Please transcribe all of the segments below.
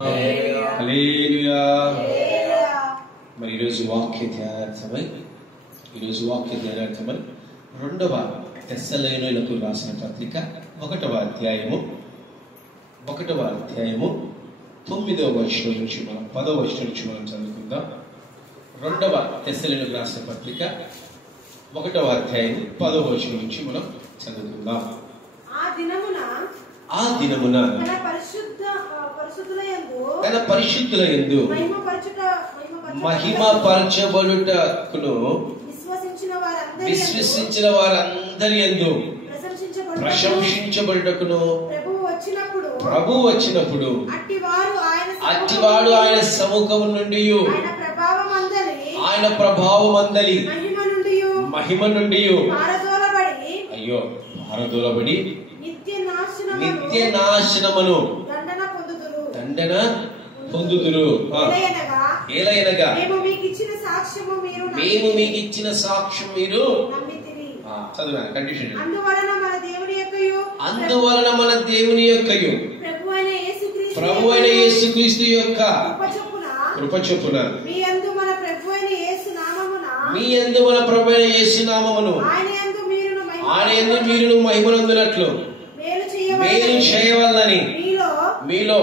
హల్లెలూయా. మరి ఈరోజు వాక్య ధ్యానార్థమై రెండవ తెస్సలోనికీయులకు రాసిన పత్రిక 1వ అధ్యాయము 9వ వచనం నుంచి మనం 10వ వచనం నుంచి మనం చదువుకుందాం. రెండవ తెస్సలోనికీయులకు రాసిన పత్రిక 1వ అధ్యాయం 10వ వచనం నుంచి మనం చదువుకుందాం. ఆ దినమున తన పరిశుద్ధులయందు మహిమపరచబడుటకును విశ్వసించిన వారందరి యందు ప్రశంసించబడుటకును ప్రభువు వచ్చినప్పుడు అట్టివాడు ఆయన సముఖము నుండి ఆయన ప్రభావమందలి మహిమ నుండి అయ్యో పారదోలబడి నిత్య నాశనమును దండన పొందుదురు. ఏలయనగా మేము మీకు ఇచ్చిన సాక్ష్యం మీరు చదువు కండిషన్. అందువలన మన దేవుని యొక్కయు ప్రభువైన యేసుక్రీస్తు యొక్క కృప చొప్పున మీ యందు మన ప్రభువైన యేసు నామమును ఆయన యందు మీరును మహిమనొందినట్లు మేలు చేయవలనని మీలో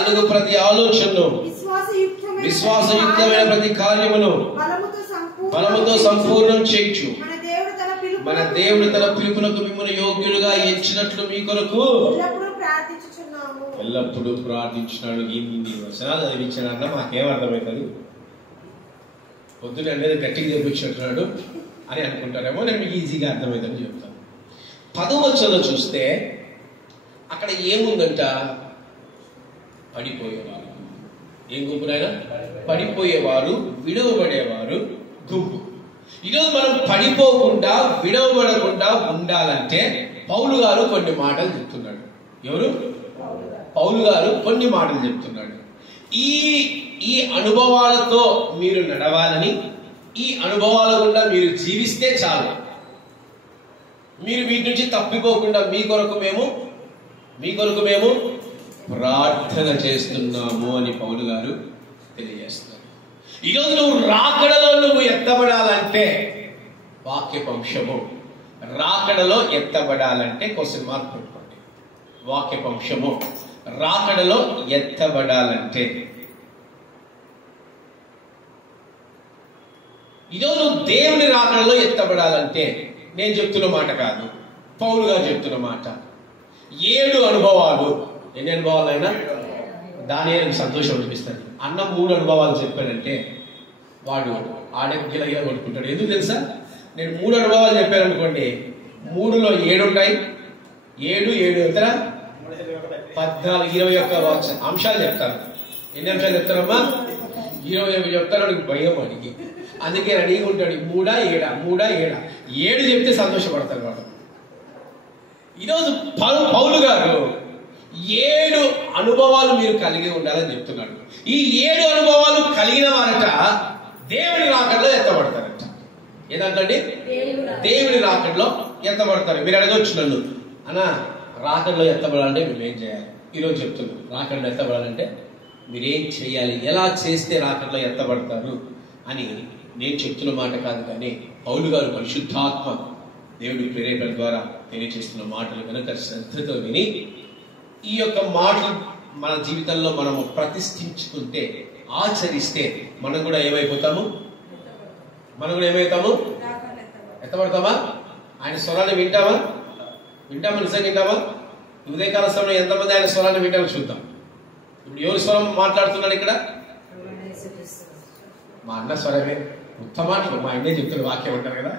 కలుగు ప్రతి ఆలోచనను విశ్వాసయుక్తమైన ప్రతి కార్యమును బలముతో సంపూర్ణం చేయుచు మన దేవుడు తన పిలుపునకు మిమ్మల్ని యోగ్యులుగా ఎంచినట్లు మీ కొరకు ఎల్లప్పుడూ ప్రార్థించినాడు. ఇన్ని వచనాలు చదివించాడన్న మాకేం అర్థమవుతుంది? పొద్దున అనేది గట్టిగా తెప్పించుంటున్నాడు అని అనుకుంటారేమో. నేను మీకు ఈజీగా అర్థమవుతుందని చెప్తాను. 10వ వచనంలో చూస్తే అక్కడ ఏముందంట? పడిపోయేవారు. ఏం గుంపు నాయనా? పడిపోయేవారు, విడవబడేవారు గుంపు. ఈరోజు మనం పడిపోకుండా విడవబడకుండా ఉండాలంటే పౌలు గారు కొన్ని మాటలు చెప్తున్నాడు. ఎవరు? పౌలు గారు కొన్ని మాటలు చెప్తున్నాడు. ఈ అనుభవాలతో మీరు నడవాలని, ఈ అనుభవాల గుండా మీరు జీవిస్తే చాలు, మీరు వీటి నుంచి తప్పిపోకుండా మీ కొరకు మేము ప్రార్థన చేస్తున్నాము అని పౌలు గారు తెలియజేస్తున్నారు. ఈరోజు నువ్వు రాకడలో ఎత్తబడాలంటే వాక్యపంశము, రాకడలో ఎత్తబడాలంటే క్వశ్చన్ మార్క్ పెట్టుకోండి. వాక్యపంశము రాకడలో ఎత్తబడాలంటే ఈరోజు దేవుని రాకడలో ఎత్తబడాలంటే నేను చెప్తున్న మాట కాదు, పౌలు గారు చెప్తున్న మాట. 7 అనుభవాలు. ఎన్ని అనుభవాలు అయినా దానియేలుకు సంతోషం అనిపిస్తుంది. అన్న 3 అనుభవాలు చెప్పానంటే వాడు ఆడగిలగా కొట్టుకుంటాడు. ఎందుకు తెలుసా? నేను 3 అనుభవాలు చెప్పాను అనుకోండి, 3లో 7 ఉంటాయి. 7 ఇతర 14 21 అంశాలు చెప్తాను. ఎన్ని అంశాలు చెప్తారమ్మా? 20 చెప్తారు. వాడికి భయం, వాడికి అందుకే రెడీగా ఉంటాడు. 3 7 చెప్తే సంతోషపడతాడు వాడు. ఈరోజు పౌలు గారు 7 అనుభవాలు మీరు కలిగి ఉండాలని చెప్తున్నాడు. ఈ 7 అనుభవాలు కలిగిన వారట దేవుని రాకడలో ఎత్తబడతారట. ఏదంటే దేవుని రాకడలో ఎత్తబడతారు. మీరు అడగొచ్చు నన్ను, అన్నా రాకడలో ఎత్తబడాలంటే మేమేం చేయాలి? ఈరోజు చెప్తున్నాను, రాకడలో ఎత్తబడాలంటే మీరేం చేయాలి, ఎలా చేస్తే రాకడలో ఎత్తబడతారు అని నేను చెప్తున్న మాట కాదు, కానీ పౌలు గారు పరిశుద్ధాత్మ దేవుడి ప్రేరేపణ ద్వారా తెలియజేస్తున్న మాటలు కనుక శ్రద్ధతో విని ఈ యొక్క మాటలు మన జీవితంలో మనము ప్రతిష్ఠించుకుంటే, ఆచరిస్తే మనం కూడా ఏమైపోతాము? ఎత్తబడతామా? ఆయన స్వరాన్ని వింటామా? నిజంగా వింటామా? ఉదయకాల సమయంలో ఎంతమంది ఆయన స్వరాన్ని వింటామో చూద్దాం. ఇప్పుడు ఎవరి స్వరం మాట్లాడుతున్నాడు ఇక్కడ? మా అన్న స్వరమే. ఉత్తమ మాటలు మా అన్నే చెప్తున్న వాక్యం అంటారు కదా.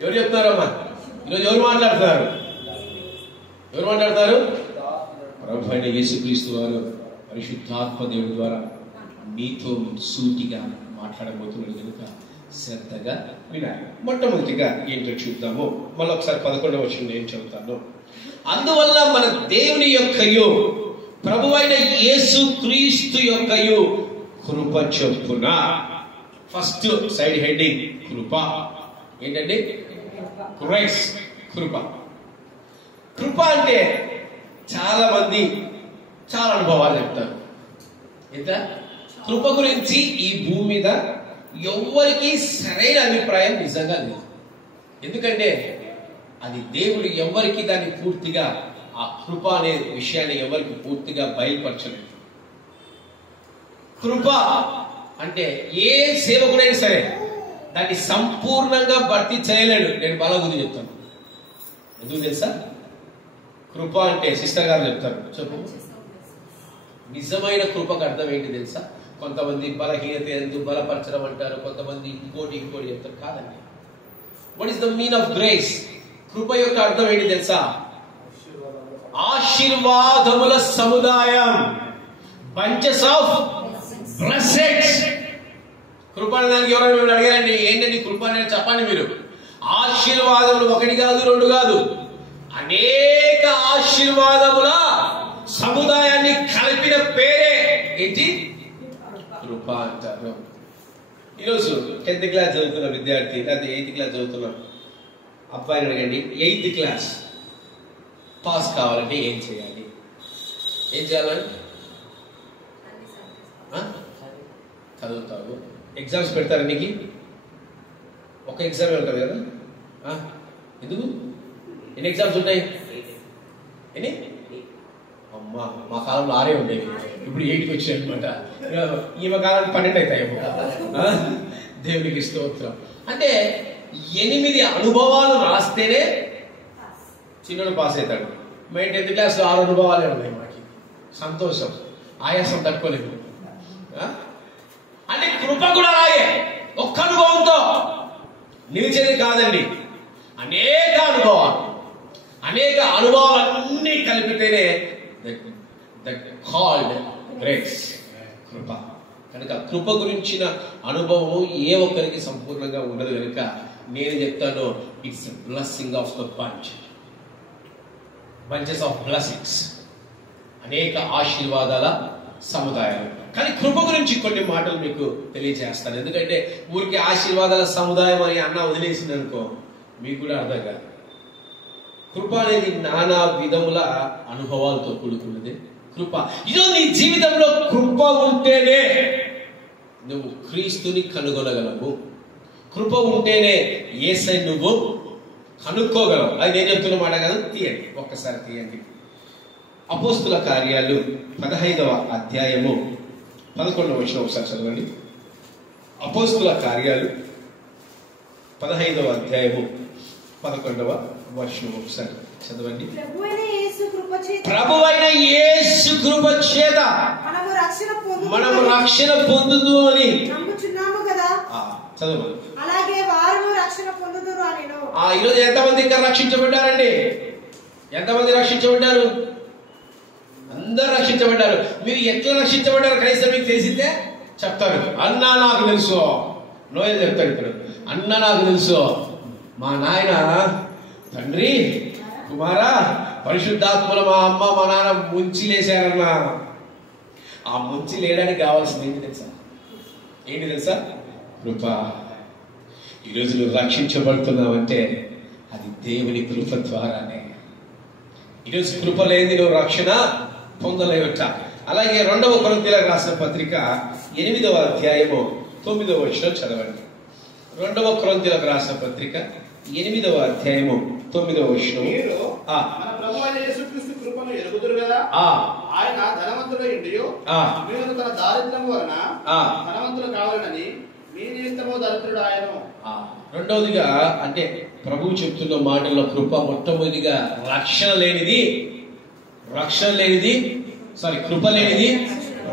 ఎవరు చెప్తున్నారమ్మా? ఈరోజు ఎవరు మాట్లాడుతున్నారు? ప్రభు అయిన యేసుక్రీస్తు వారు పరిశుద్ధాత్మ దేవుడి ద్వారా మీతో సూటిగా మాట్లాడబోతున్నాడు కనుక శ్రద్ధగా వినాలి. మొట్టమొదటిగా ఏంటో చూద్దాము. మళ్ళీ ఒకసారి 11వ వచనం ఏం చదువుతాను. అందువల్ల మన దేవుని యొక్కయు ప్రభువైన యేసుక్రీస్తు యొక్కయు కృప చొప్పున. ఫస్ట్ సైడ్ హెడ్డింగ్ కృప. ఏంటండి? కృప. కృప అంటే చాలా మంది చాలా అనుభవాలు చెప్తారు. ఎంత కృప గురించి ఈ భూమి మీద ఎవ్వరికి సరైన అభిప్రాయం నిజంగా లేదు. ఎందుకంటే అది దేవుడు ఎవరికి దాన్ని పూర్తిగా, ఆ కృప అనే విషయాన్ని ఎవరికి పూర్తిగా బయలుపరచలేదు. కృప అంటే ఏ సేవకుడైనా సరే దాన్ని సంపూర్ణంగా భర్తీ చేయలేడు. నేను బాగా గురించి చెప్తాను. ఎందుకు తెలుసా? కృప అంటే సిస్టర్ గారు చెప్తారు. చెప్పు. నిజమైన కృపకు అర్థం ఏంటి తెలుసా? కొంతమంది బలహీనత ఎందుకు బలపరచడం అంటారు, కొంతమంది ఇంకోటి చెప్తారు. కాదండి. What is the mean of grace? కృప యొక్క అర్థం ఏంటి తెలుసా? ఆశీర్వాదముల సముదాయం, బంచెస్ ఆఫ్ బ్లెస్సింగ్స్. కృప అనే దానికి ఎవరైనా మీరు అడిగారండి, ఏంటండి కృప అనేది చెప్పండి మీరు. ఆశీర్వాదములు ఒకటి కాదు, రెండు కాదు, అనేక ఆశీర్వాదముల సముదాయాన్ని కలిపిన పేరే ఏంటి? కృప అంటారు. ఈరోజు 10th క్లాస్ చదువుతున్న విద్యార్థి లేదా 8th క్లాస్ చదువుతున్న అబ్బాయిని అడగండి, 8th క్లాస్ పాస్ కావాలంటే ఏం చేయాలి? ఏం చేయాలంటే చదువుతావు. ఎగ్జామ్స్ పెడతారు నీకు. ఒక ఎగ్జామ్ ఉంటుంది కదా. ఎందుకు ఎన్ని ఎగ్జామ్స్ ఉంటాయి? ఎన్ని? అమ్మా, మా కాలంలో 6 ఉండేవి, ఇప్పుడు 8కి వచ్చాయి అనమాట. ఈమె కాలానికి 12 అవుతాయేమో. దేవునికి స్తోత్రం. అంటే 8 అనుభవాలు రాస్తేనే చిన్నడు పాస్ అవుతాడు. మేము 10th క్లాస్లో 6 అనుభవాలే ఉన్నాయి. మాకు సంతోషం, ఆయాసం తట్టుకోలేదు. అంటే కృప కూడా అలాగే ఒక్క అనుభవంతో నిలిచేది కాదండి. అనేక అనుభవాలన్నీ కలిపితేనే కాల్డ్ గ్రేస్, కృప. కనుక కృప గురించిన అనుభవం ఏ ఒక్కరికి సంపూర్ణంగా ఉండదు. కనుక నేను చెప్తాను, it's blessing of the bunches of blessings, అనేక ఆశీర్వాదాల సముదాయాలు. కానీ కృప గురించి కొన్ని మాటలు మీకు తెలియజేస్తాను. ఎందుకంటే ఊరికి ఆశీర్వాదాల సముదాయం అని అన్న వదిలేసింది అనుకో, మీకు కూడా అర్థం కాదు. కృప అనేది నానా విధముల అనుభవాలతో కూడుకున్నది. కృప ఈరోజు నీ జీవితంలో కృప ఉంటేనే నువ్వు క్రీస్తుని కనుగొనగలవు. కృప ఉంటేనే యేసయ్యను నువ్వు కనుక్కోగలవు. అది నేను చెప్తున్న మాట కాదు. తీయండి, ఒక్కసారి తీయండి. అపోస్తుల కార్యాలు 15వ అధ్యాయము 11వ వచనం ఒకసారి చదవండి. అపోస్తుల కార్యాలు 15వ అధ్యాయము 11వ వచనం ఒకసారి చదవండి. ప్రభువైన యేసు కృప చేత మనము రక్షణ పొందుదు అని నమ్ముచున్నాము కదా. చదవండి. అలాగే వారు రక్షణ పొందుదురు అనెను. ఈరోజు ఎంతమంది ఇంకా రక్షించబడ్డారండి? ఎంతమంది రక్షించబడ్డారు? అందరూ రక్షించబడ్డారు. మీరు ఎట్లా రక్షించబడ్డారు కనీసం మీకు తెలిసిందే చెప్తారు. అన్నా నాకు తెలుసు. నోయల్ చెప్తాడు ఇప్పుడు, అన్న నాకు తెలుసు, మా నాయన తండ్రి కుమారా పరిశుద్ధాత్మల మా అమ్మ మా నాన్న ముంచి లేశారన్నా. ఆ ముంచి లేయడానికి కావాల్సింది ఏంటి తెలుసా? కృప. ఈరోజు నువ్వు రక్షించబడుతున్నావంటే అది దేవుని కృప ద్వారానే. ఈరోజు కృప లేని నువ్వు రక్షణ పొందలేవట. అలాగే 2వ కొరింథీయులకు రాసిన పత్రిక 8వ అధ్యాయము 9వ వచనం చదవండి. 2వ కొరింథీయులకు రాసిన పత్రిక 8వ అధ్యాయము 9వ వచనం. ఆయన ధనవంతుడై ఉండియో మీరు తన దారిద్ర్యము వలన ధనవంతులు కావాలని మీ నిమిత్తము దరిద్రుడు ఆయను. రెండవదిగా అంటే ప్రభువు చెప్తున్న మాటల్లో కృప మొట్టమొదటిగా కృప లేనిది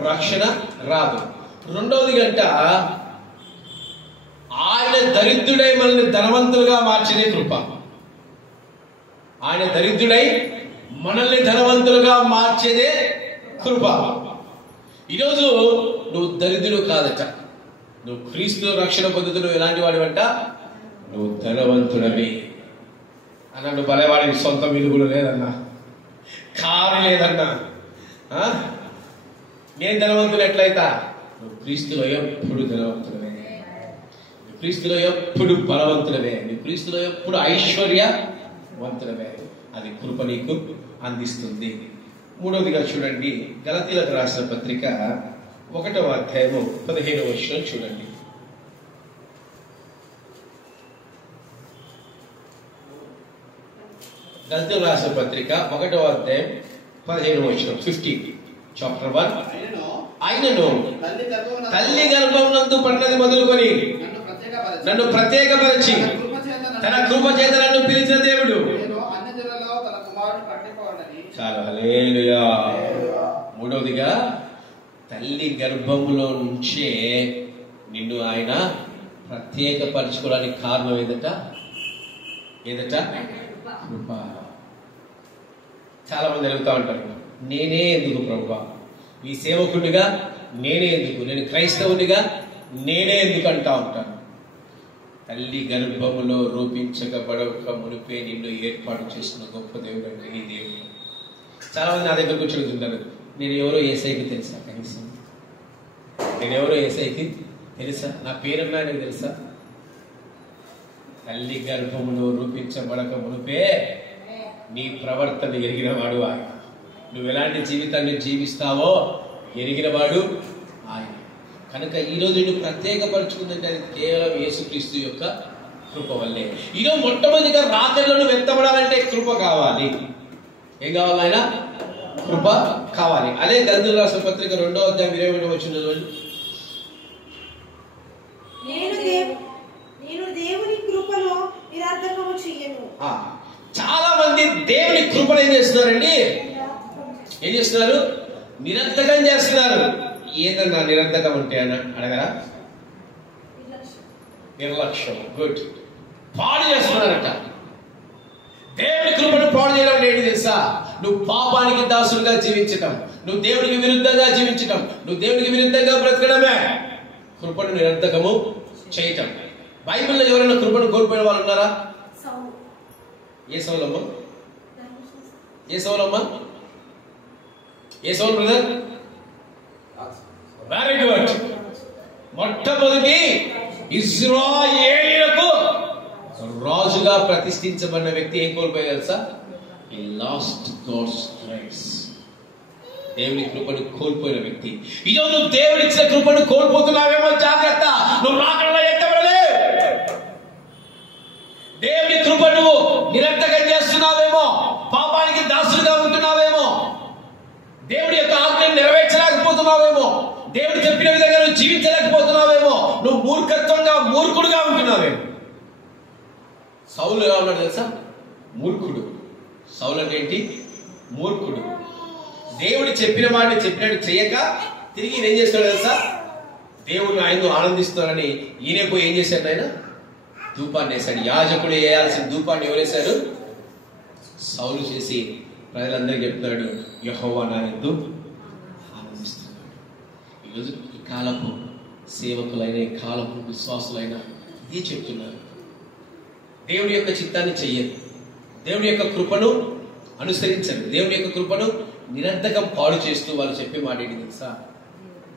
రక్షణ రాదు. రెండవది గంట ఆయన దరిద్రుడై మనల్ని ధనవంతులుగా మార్చేదే కృప. ఆయన దరిద్రుడై మనల్ని ధనవంతులుగా మార్చేదే కృప. ఈరోజు నువ్వు దరిద్రుడు కాదట, నువ్వు క్రీస్తు రక్షణ పొందుతున్నావు. ఎలాంటి వాడివంట? నువ్వు ధనవంతుడవి అన్నాడు. బలవాడికి సొంత ఇల్లు కూడా లేదన్నా, కారు లేదన్నా. నేను ధనవంతుడు ఎట్లయితా? నువ్వు క్రీస్తులో ఎప్పుడు ధనవంతుడవే, నువ్వు క్రీస్తులో ఎప్పుడు బలవంతుడవే, నువ్వు క్రీస్తులో ఎప్పుడు ఐశ్వర్యవంతుడవే. అది కృప నీకు అందిస్తుంది. మూడవదిగా చూడండి, గలతీయులకు రాసిన పత్రిక 1వ అధ్యాయము 15వ వచనం చూడండి. గలతీయులకు రాసిన పత్రిక 1వ అధ్యాయం 15వ వచనం. 15 చాప్టర్ 1. ఆయనను తల్లి గర్భమునందు పడినది మొదలుకొని నన్ను ప్రత్యేకపరిచి తన కృప చేత నన్ను పిలిచిన దేవుడు. చాలా హల్లెలూయా. మూడవదిగా, తల్లి గర్భములో నుంచే నిన్ను ఆయన ప్రత్యేకపరచుకోవడానికి కారణం ఏదట? కృప. చాలా మంది అడుగుతా ఉంటారు, నేనే ఎందుకు ప్రభువా, ఈ సేవకుడిగా నేనే ఎందుకు, నేను క్రైస్తవునిగా నేనే ఎందుకు అంటా ఉంటాను. తల్లి గర్భములో రూపించబడక మునిపే నిన్ను ఏర్పాటు చేసిన గొప్ప దేవుడు అంటే నీ దేవుడు. చాలా మంది నా దగ్గర కూర్చొని, నేను ఎవరో యేసయ్యకి తెలుసా? కనీసం నేను ఎవరో యేసయ్యకి తెలుసా? నా పేరున్నా ఆయనకు తెలుసా? తల్లి గర్భములో రూపించబడక మునిపే నీ ప్రవర్తన ఎరిగినవాడు ఆయన. నువ్వు ఎలాంటి జీవితాన్ని జీవిస్తావో ఎరిగినవాడు ఆయన. కనుక ఈరోజు నువ్వు ప్రత్యేకపరుచుకుందంటే అది కేవలం యేసుక్రీస్తు యొక్క కృప వల్లే. ఈరోజు మొట్టమొదటిగా రాత్రిలో నువ్వు ఎత్తబడాలంటే కృప కావాలి. ఏం కావాలి ఆయన? కృప కావాలి. అదే గలతీయులకు రాసిన పత్రిక 2వ అధ్యాయం 20వ వచనం చదవండి. నేను దేవుని కృపలో నిరర్థకము చెయ్యను. చాలా మంది దేవుని కృపను ఏం చేస్తున్నారండి? ఏం చేస్తున్నారు? నిరర్థకం చేస్తున్నారు. ఏదన్నా నిరర్థకం అంటే అని అడగరా? నిర్లక్ష్యం. గుడ్. పాడు చేస్తున్నారట. దేవుని కృపను పాడు చేయడం ఏంటి తెలుసా? నువ్వు పాపానికి దాసులుగా జీవించటం, నువ్వు దేవునికి విరుద్ధంగా జీవించటం, నువ్వు దేవునికి విరుద్ధంగా బ్రతకడమే కృపను నిరర్థకము చేయటం. బైబిల్లో ఎవరైనా కృపను కోల్పోయిన వాళ్ళు ఉన్నారా? ఏ సౌలమ్మ? ఏ సౌలమ్మ? ఏ సౌల్ బ్రదర్? Very good. మొట్టమొదటి ఇశ్రాయేలీయులకు రాజుగా ప్రతిష్ఠించబడిన వ్యక్తి ఏం కోల్పోయి తెలుసా? He lost God's grace. దేవుని కృపను కోల్పోయిన వ్యక్తి. ఈరోజు నువ్వు దేవుని ఇచ్చిన కృపను కోల్పోతున్నావేమో జాగ్రత్త. నువ్వు రాకడలో ఎత్తబడలే. దేవుని కృప నువ్వు నిరర్థకం చేస్తున్నావేమో, పాపానికి దాసులుగా ఉంటున్నావేమో, దేవుడి యొక్క ఆజ్ఞను నెరవేర్చలేకపోతున్నావేమో, దేవుడు చెప్పిన విధంగా నువ్వు జీవించలేకపోతున్నావేమో, నువ్వు మూర్ఖుడుగా ఉంటున్నావేమో. సౌలు ఎలా ఉన్నాడు తెలుసా? మూర్ఖుడు. సౌలు అంటే ఏంటి? మూర్ఖుడు. దేవుడు చెప్పిన వాడిని చెప్పినట్టు చేయక తిరిగి ఏం చేస్తాడు తెలుసా? దేవుడు ఆయన ఆనందిస్తున్నాడని ఈయన పోయి ఏం చేశాడు? ఆయన ధూపాన్ని వేశాడు. యాజకుడు వేయాల్సిన ధూపాన్ని ఎవరు వేశారు? సౌలు చేసి ప్రజలందరికీ చెప్తున్నాడు, యెహోవా నా యందు ఆనందిస్తున్నాడు. ఈరోజు ఈ కాలపు సేవకులైన, ఈ కాలపు విశ్వాసులైన ఇదే చెప్తున్నారు. దేవుడి యొక్క చిత్తాన్ని చెయ్యరు, దేవుడి యొక్క కృపను అనుసరించరు, దేవుడి యొక్క కృపను నిరర్థకం పాడు చేస్తూ వాళ్ళు చెప్పే మాట ఏంటి తెలుసా?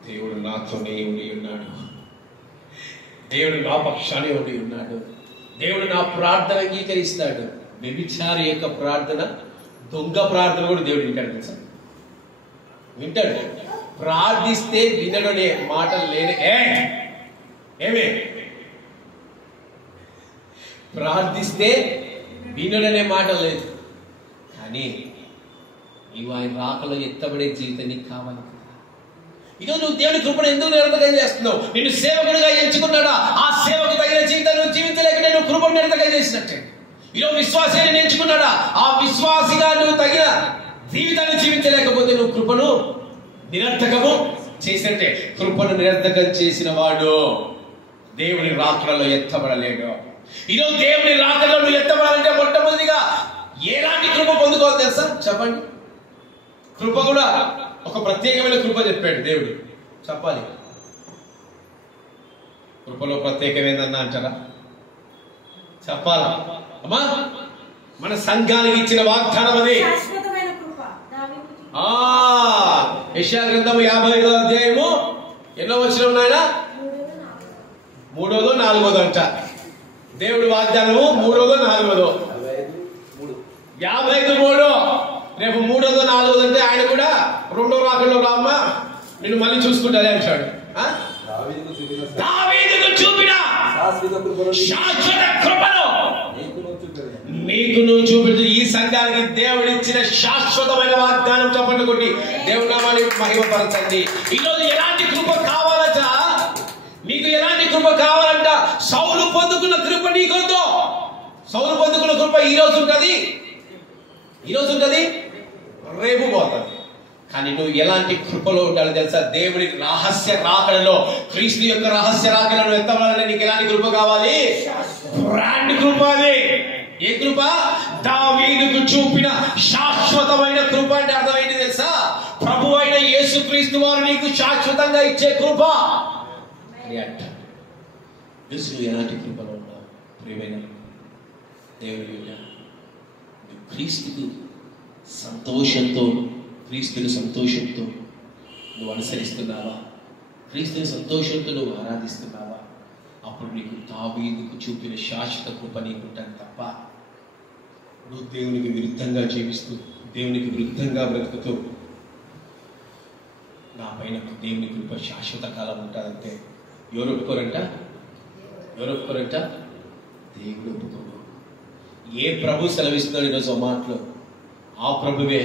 దేవుడు నాతోనే ఉండి ఉన్నాడు, దేవుడు నా పక్షానే ఉండి ఉన్నాడు, దేవుడు నా ప్రార్థన అంగీకరిస్తాడు. వ్యభిచారి యొక్క ప్రార్థన, దొంగ ప్రార్థన కూడా దేవుడు వింటాడు తెలుసా? వింటాడు. ప్రార్థిస్తే వినడనే మాటలు లేని ఏమే ప్రార్థిస్తే వినడనే మాట లేదు. కానీ నీవు ఆయన రాకలో ఎత్తబడే జీవితం నీకు కావాలి. ఈరోజు నువ్వు దేవుని కృపను ఎందుకు నిరర్థకం చేస్తున్నావు? నిన్ను సేవకుడిగా ఎంచుకున్నాడా? ఆ సేవకు తగిన జీవితం నువ్వు జీవించలేకపోతే నువ్వు కృపను నిరర్థకం చేసినట్టే. ఈరోజు విశ్వాసాన్ని ఎంచుకున్నాడా? ఆ విశ్వాసిగా నువ్వు తగిన జీవితాన్ని జీవించలేకపోతే నువ్వు కృపను నిరర్థకము చేసినట్టే. కృపను నిరర్థకం చేసిన వాడు దేవుని రాకడలో ఎత్తబడలేడు. ఈరోజు దేవుని రాకడలో నువ్వు ఎత్తబడాలంటే మొట్టమొదటిగా ఎలాంటి కృప పొందుకోవాలి తెలుసా? చెప్పండి. కృప కూడా ఒక ప్రత్యేకమైన కృప చెప్పాడు దేవుడు. చెప్పాలి. కృపలో ప్రత్యేకమైందన్నా అంటారా? చెప్పాలా? అమ్మా, మన సంఘానికి ఇచ్చిన వాగ్దానం అది. యెషయా గ్రంథము 55వ అధ్యాయము ఎన్నో వచనం నాయన? 3వ 4వ అంట. దేవుడి వాగ్దానము 3వ 4వ 55:3. రేపు 3వ 4వ అంటే ఆయన కూడా 2వ రాకడలో రామ్మా నిన్ను మళ్ళీ చూసుకుంటానే అంటాడు. దావీదుకు చూపిన శాశ్వత కృపను నీకు చూపించు. ఈ సంఘానికి దేవుడు ఇచ్చిన శాశ్వతమైన వాగ్దానం చప్పట్లు కొట్టి దేవుడి నామాన్ని మహిమపరచండి. ఈరోజు ఎలాంటి కృప కావాలంట? నీకు ఎలాంటి కృప కావాలంట? సౌలు పొందుకున్న కృప నీకొద్దు. సౌలు పొందుకున్న కృప ఈ రోజు ఉంటది, రేపు పోతుంది. కానీ నువ్వు ఎలాంటి కృపలో ఉండాలి తెలుసా? దేవుడి రహస్య రాకడలో, క్రీస్తు యొక్క రహస్య రాకడలో ఎత్తవాలని నీకు ఎలాంటి కృప కావాలి? బ్రాండ్ కృప. అది ఏ కృప? దావీదుకు చూపిన శాశ్వతమైన కృప. అంటే అర్థమైంది తెలుసా? ప్రభు అయిన యేసుక్రీస్తు వారు నీకు శాశ్వతంగా ఇచ్చే కృప అని అంట. నువ్వు ఎలాంటి కృపలో ఉన్నావు? ప్రియమైన దేవుడి క్రీస్తుకు సంతోషంతో నువ్వు అనుసరిస్తున్నావా? క్రీస్తుని సంతోషంతో నువ్వు ఆరాధిస్తున్నావా? అప్పుడు నీకు దావీదుకు చూపిన శాశ్వత కృప నీకుంటాను తప్ప నువ్వు దేవునికి విరుద్ధంగా జీవిస్తూ, దేవునికి విరుద్ధంగా బ్రతుకుతూ నా పైన దేవుని కృప శాశ్వత కాలం ఉంటుందంటే ఎవరు ఒప్పుకోరంట? దేవుడు ఒప్పుకోడు. ఏ ప్రభు సెలవిస్తున్నాడు ఈరోజు మాటలో ఆ ప్రభువే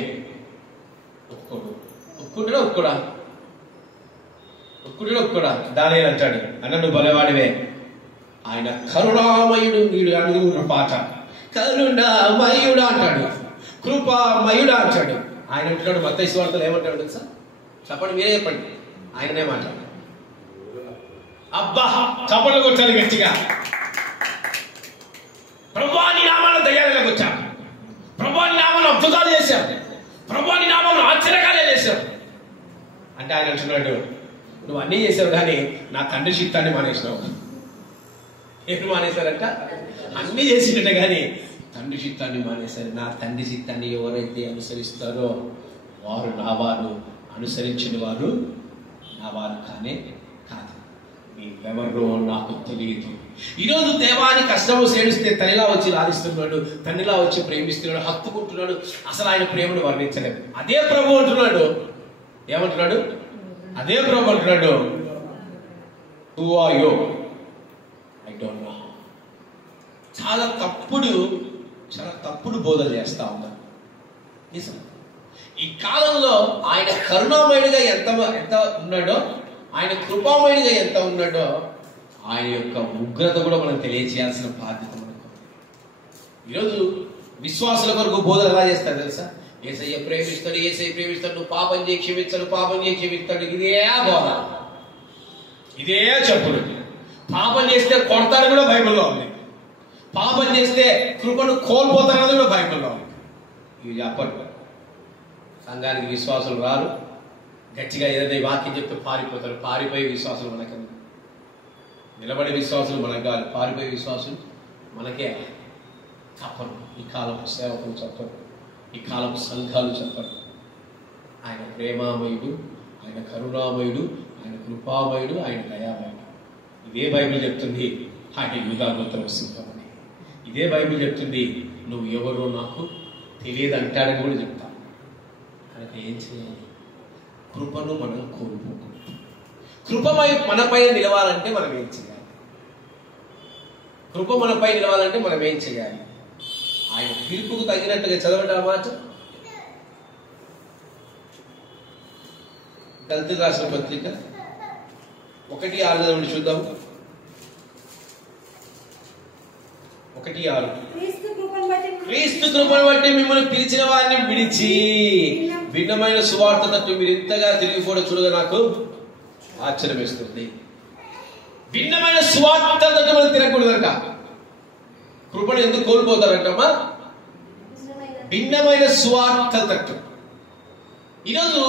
ఒప్పుకోడా? దానియేలు అంటాడు, అన్నను బలవాడివే, ఆయన కరుణామయుడు. వీడు అనుకున్న పాట కరుణామయుడు అంటాడు, కృపామయుడు అంటాడు. ఆయన అంటున్నాడు మత్తయి సువార్తలో ఏమంటాడు తెలుసా? చెప్పండి, మీరే చెప్పండి. ఆయననే మాట్లాడు. అబ్బా చప్పట్లు కొట్టాలి గట్టిగా. ప్రభువాని నామాన దయ్యాలకు వచ్చాం, ప్రభువాని నామాన అద్భుతాలు చేశాం, ప్రభువాని నామాన ఆశ్చర్యకార్యాలు చేశాం అంటే ఆయన అంటున్నాడు, నువ్వు అన్నీ చేసావు కానీ నా తండ్రి చిత్తాన్ని మానేసినావు. ఎప్పుడు మానేశారంట? అన్నీ చేసినట్టే కానీ తండ్రి చిత్తాన్ని మానేశారు. నా తండ్రి చిత్తాన్ని ఎవరైతే అనుసరిస్తారో వారు నా వారు, అనుసరించిన వారు నా వారు కానే కాదు. మీరెవరో నాకు తెలియదు. ఈరోజు దేవాన్ని కష్టము సేవిస్తే తల్లిలా వచ్చి లాదిస్తున్నాడు, తండ్రిలా వచ్చి ప్రేమిస్తున్నాడు, హత్తుకుంటున్నాడు. అసలు ఆయన ప్రేమను వర్ణించలేదు. అదే ప్రభు అంటున్నాడు, ఏమంటున్నాడు? అదే ప్రభు అంటున్నాడు, who are you? I don't know. చాలా తప్పుడు బోధ చేస్తా ఉన్నాడు. నిజం. ఈ కాలంలో ఆయన కరుణామయుడిగా ఎంత ఉన్నాడో, ఆయన కృపామయుడిగా ఎంత ఉన్నాడో, ఆయన యొక్క ఉగ్రత కూడా మనం తెలియచేయాల్సిన బాధ్యత మనకు. ఈరోజు విశ్వాసుల కొరకు బోధన ఎలా చేస్తారు తెలుసా? యేసయ్య ప్రేమిస్తాడు, నువ్వు పాపం చేయి క్షమిస్తాడు. ఇదే బోధ, ఇదే చెప్పుడు. పాపం చేస్తే కొడతాడు కూడా బైబిల్లో ఉంది. పాపం చేస్తే కృపను కోల్పోతారని కూడా బైబిల్లో ఉంది. ఇవి చెప్పండి. సంఘానికి విశ్వాసులు రారు, గట్టిగా ఏదైనా వాక్యం చెప్తే పారిపోతారు. పారిపోయే విశ్వాసులు మనకన్నా, నిలబడే విశ్వాసులు మనకు కాదు, పారిపోయే విశ్వాసులు మనకే. చెప్పరు ఈ కాలపు సేవకులు, చెప్పరు ఈ కాలపు సంఘాలు, చెప్పరు. ఆయన ప్రేమామయుడు, ఆయన కరుణామయుడు, ఆయన కృపామయుడు, ఆయన దయామయుడు. ఇదే బైబిల్ చెప్తుంది ఆయన యూదా గోత్రపు సింహమని. ఇదే బైబిల్ చెప్తుంది నువ్వు ఎవరో నాకు తెలియదు అంటాడని కూడా చెప్తాను. కనుక ఏం చేయాలి? కృపను మనం కోల్పోకూడదు. కృపమై మనపై నిలవాలంటే మనం ఏం చేయాలి? కృప మనపై నిలవాలంటే మనం ఏం చేయాలి? ఆయన పిలుపుకు తగినట్టుగా చదవడం మాట. గల్తీ రాసిన పత్రిక 1:6 చూద్దాం. 1:6. క్రీస్తు కృపను బట్టి మిమ్మల్ని పిలిచిన వారిని విడిచి భిన్నమైన సువార్త తట్టు మీరు ఇంతగా తిరిగిపోవడం చూడగా నాకు ఆశ్చర్యం వేస్తుంది. భిన్నమైన సువార్త తట్టు మనం తిరగకూడదంట. కృపను ఎందుకు కోల్పోతారంటమ్మా? భిన్నమైన సువార్త తట్టు. ఈరోజు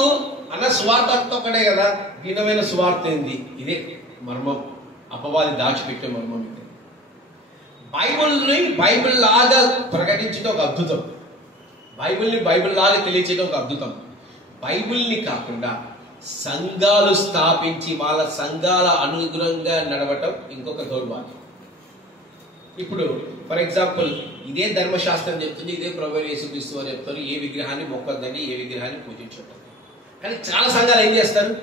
అన్న సువార్త ఒక్కడే కదా, భిన్నమైన సువార్త ఏంది? ఇదే మర్మం. అపవాది దాచిపెట్టే మర్మం ఇది. బైబిల్ని బైబిల్ లాగా ప్రకటించడం ఒక అద్భుతం. బైబిల్ని బైబిల్ లాగా తెలియచేయడం ఒక అద్భుతం. బైబిల్ని కాకుండా సంఘాలు స్థాపించి వాళ్ళ సంఘాల అనుగుణంగా నడవటం ఇంకొక దౌర్భాగ్యం. ఇప్పుడు ఫర్ ఎగ్జాంపుల్ ఇదే ధర్మశాస్త్రం చెప్తుంది, ఇదే ప్రభువు యేసుక్రీస్తు అని చెప్తారు, ఏ విగ్రహాన్ని మొక్కొద్దండి, ఏ విగ్రహాన్ని పూజించొద్దు. కానీ చాలా సంఘాలు ఏం చేస్తారు?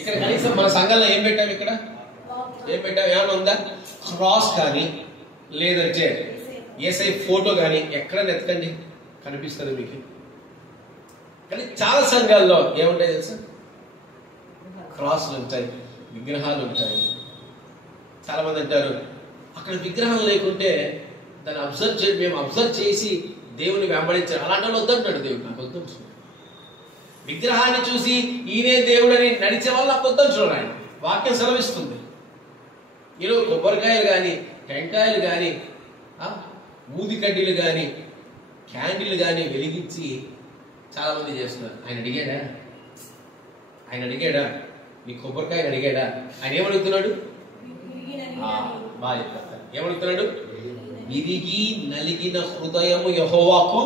ఇక్కడ కనీసం మన సంఘంలో ఏం పెట్టాం? ఇక్కడ ఏం పెట్టాం? ఏమైనా ఉందా? క్రాస్ కానీ లేదంటే యేసై ఫోటో కానీ ఎక్కడ ఎత్తకండి, కనిపిస్తుంది మీకు. కానీ చాలా సంఘాల్లో ఏముంటాయి తెలుసా? క్రాస్లు ఉంటాయి, విగ్రహాలు ఉంటాయి. చాలా మంది అంటారు అక్కడ విగ్రహం లేకుంటే దాన్ని మేము అబ్జర్వ్ చేసి దేవుని వెంబడించారు. అలాంటి వాళ్ళు వద్దంటాడు దేవుడు. నాకు వద్దంటున్నాడు. విగ్రహాన్ని చూసి ఈయనే దేవుడు అని నడిచే వాళ్ళు నాకు వద్దంటున్నాడు. ఆయన వాక్యం సెలవిస్తుంది. ఈరోజు కొబ్బరికాయలు కానీ, టెంకాయలు కానీ, ఊది కడ్డీలు కానీ, క్యాండిల్ కానీ వెలిగించి చాలా మంది చేస్తున్నారు. ఆయన అడిగాడా నీ కొబ్బరికాయని అడిగాడా? ఆయన ఏమడుగుతున్నాడు? బాగా చెప్తారు. ఏమడుగుతున్నాడు? విరిగి నలిగిన హృదయము యెహోవాకు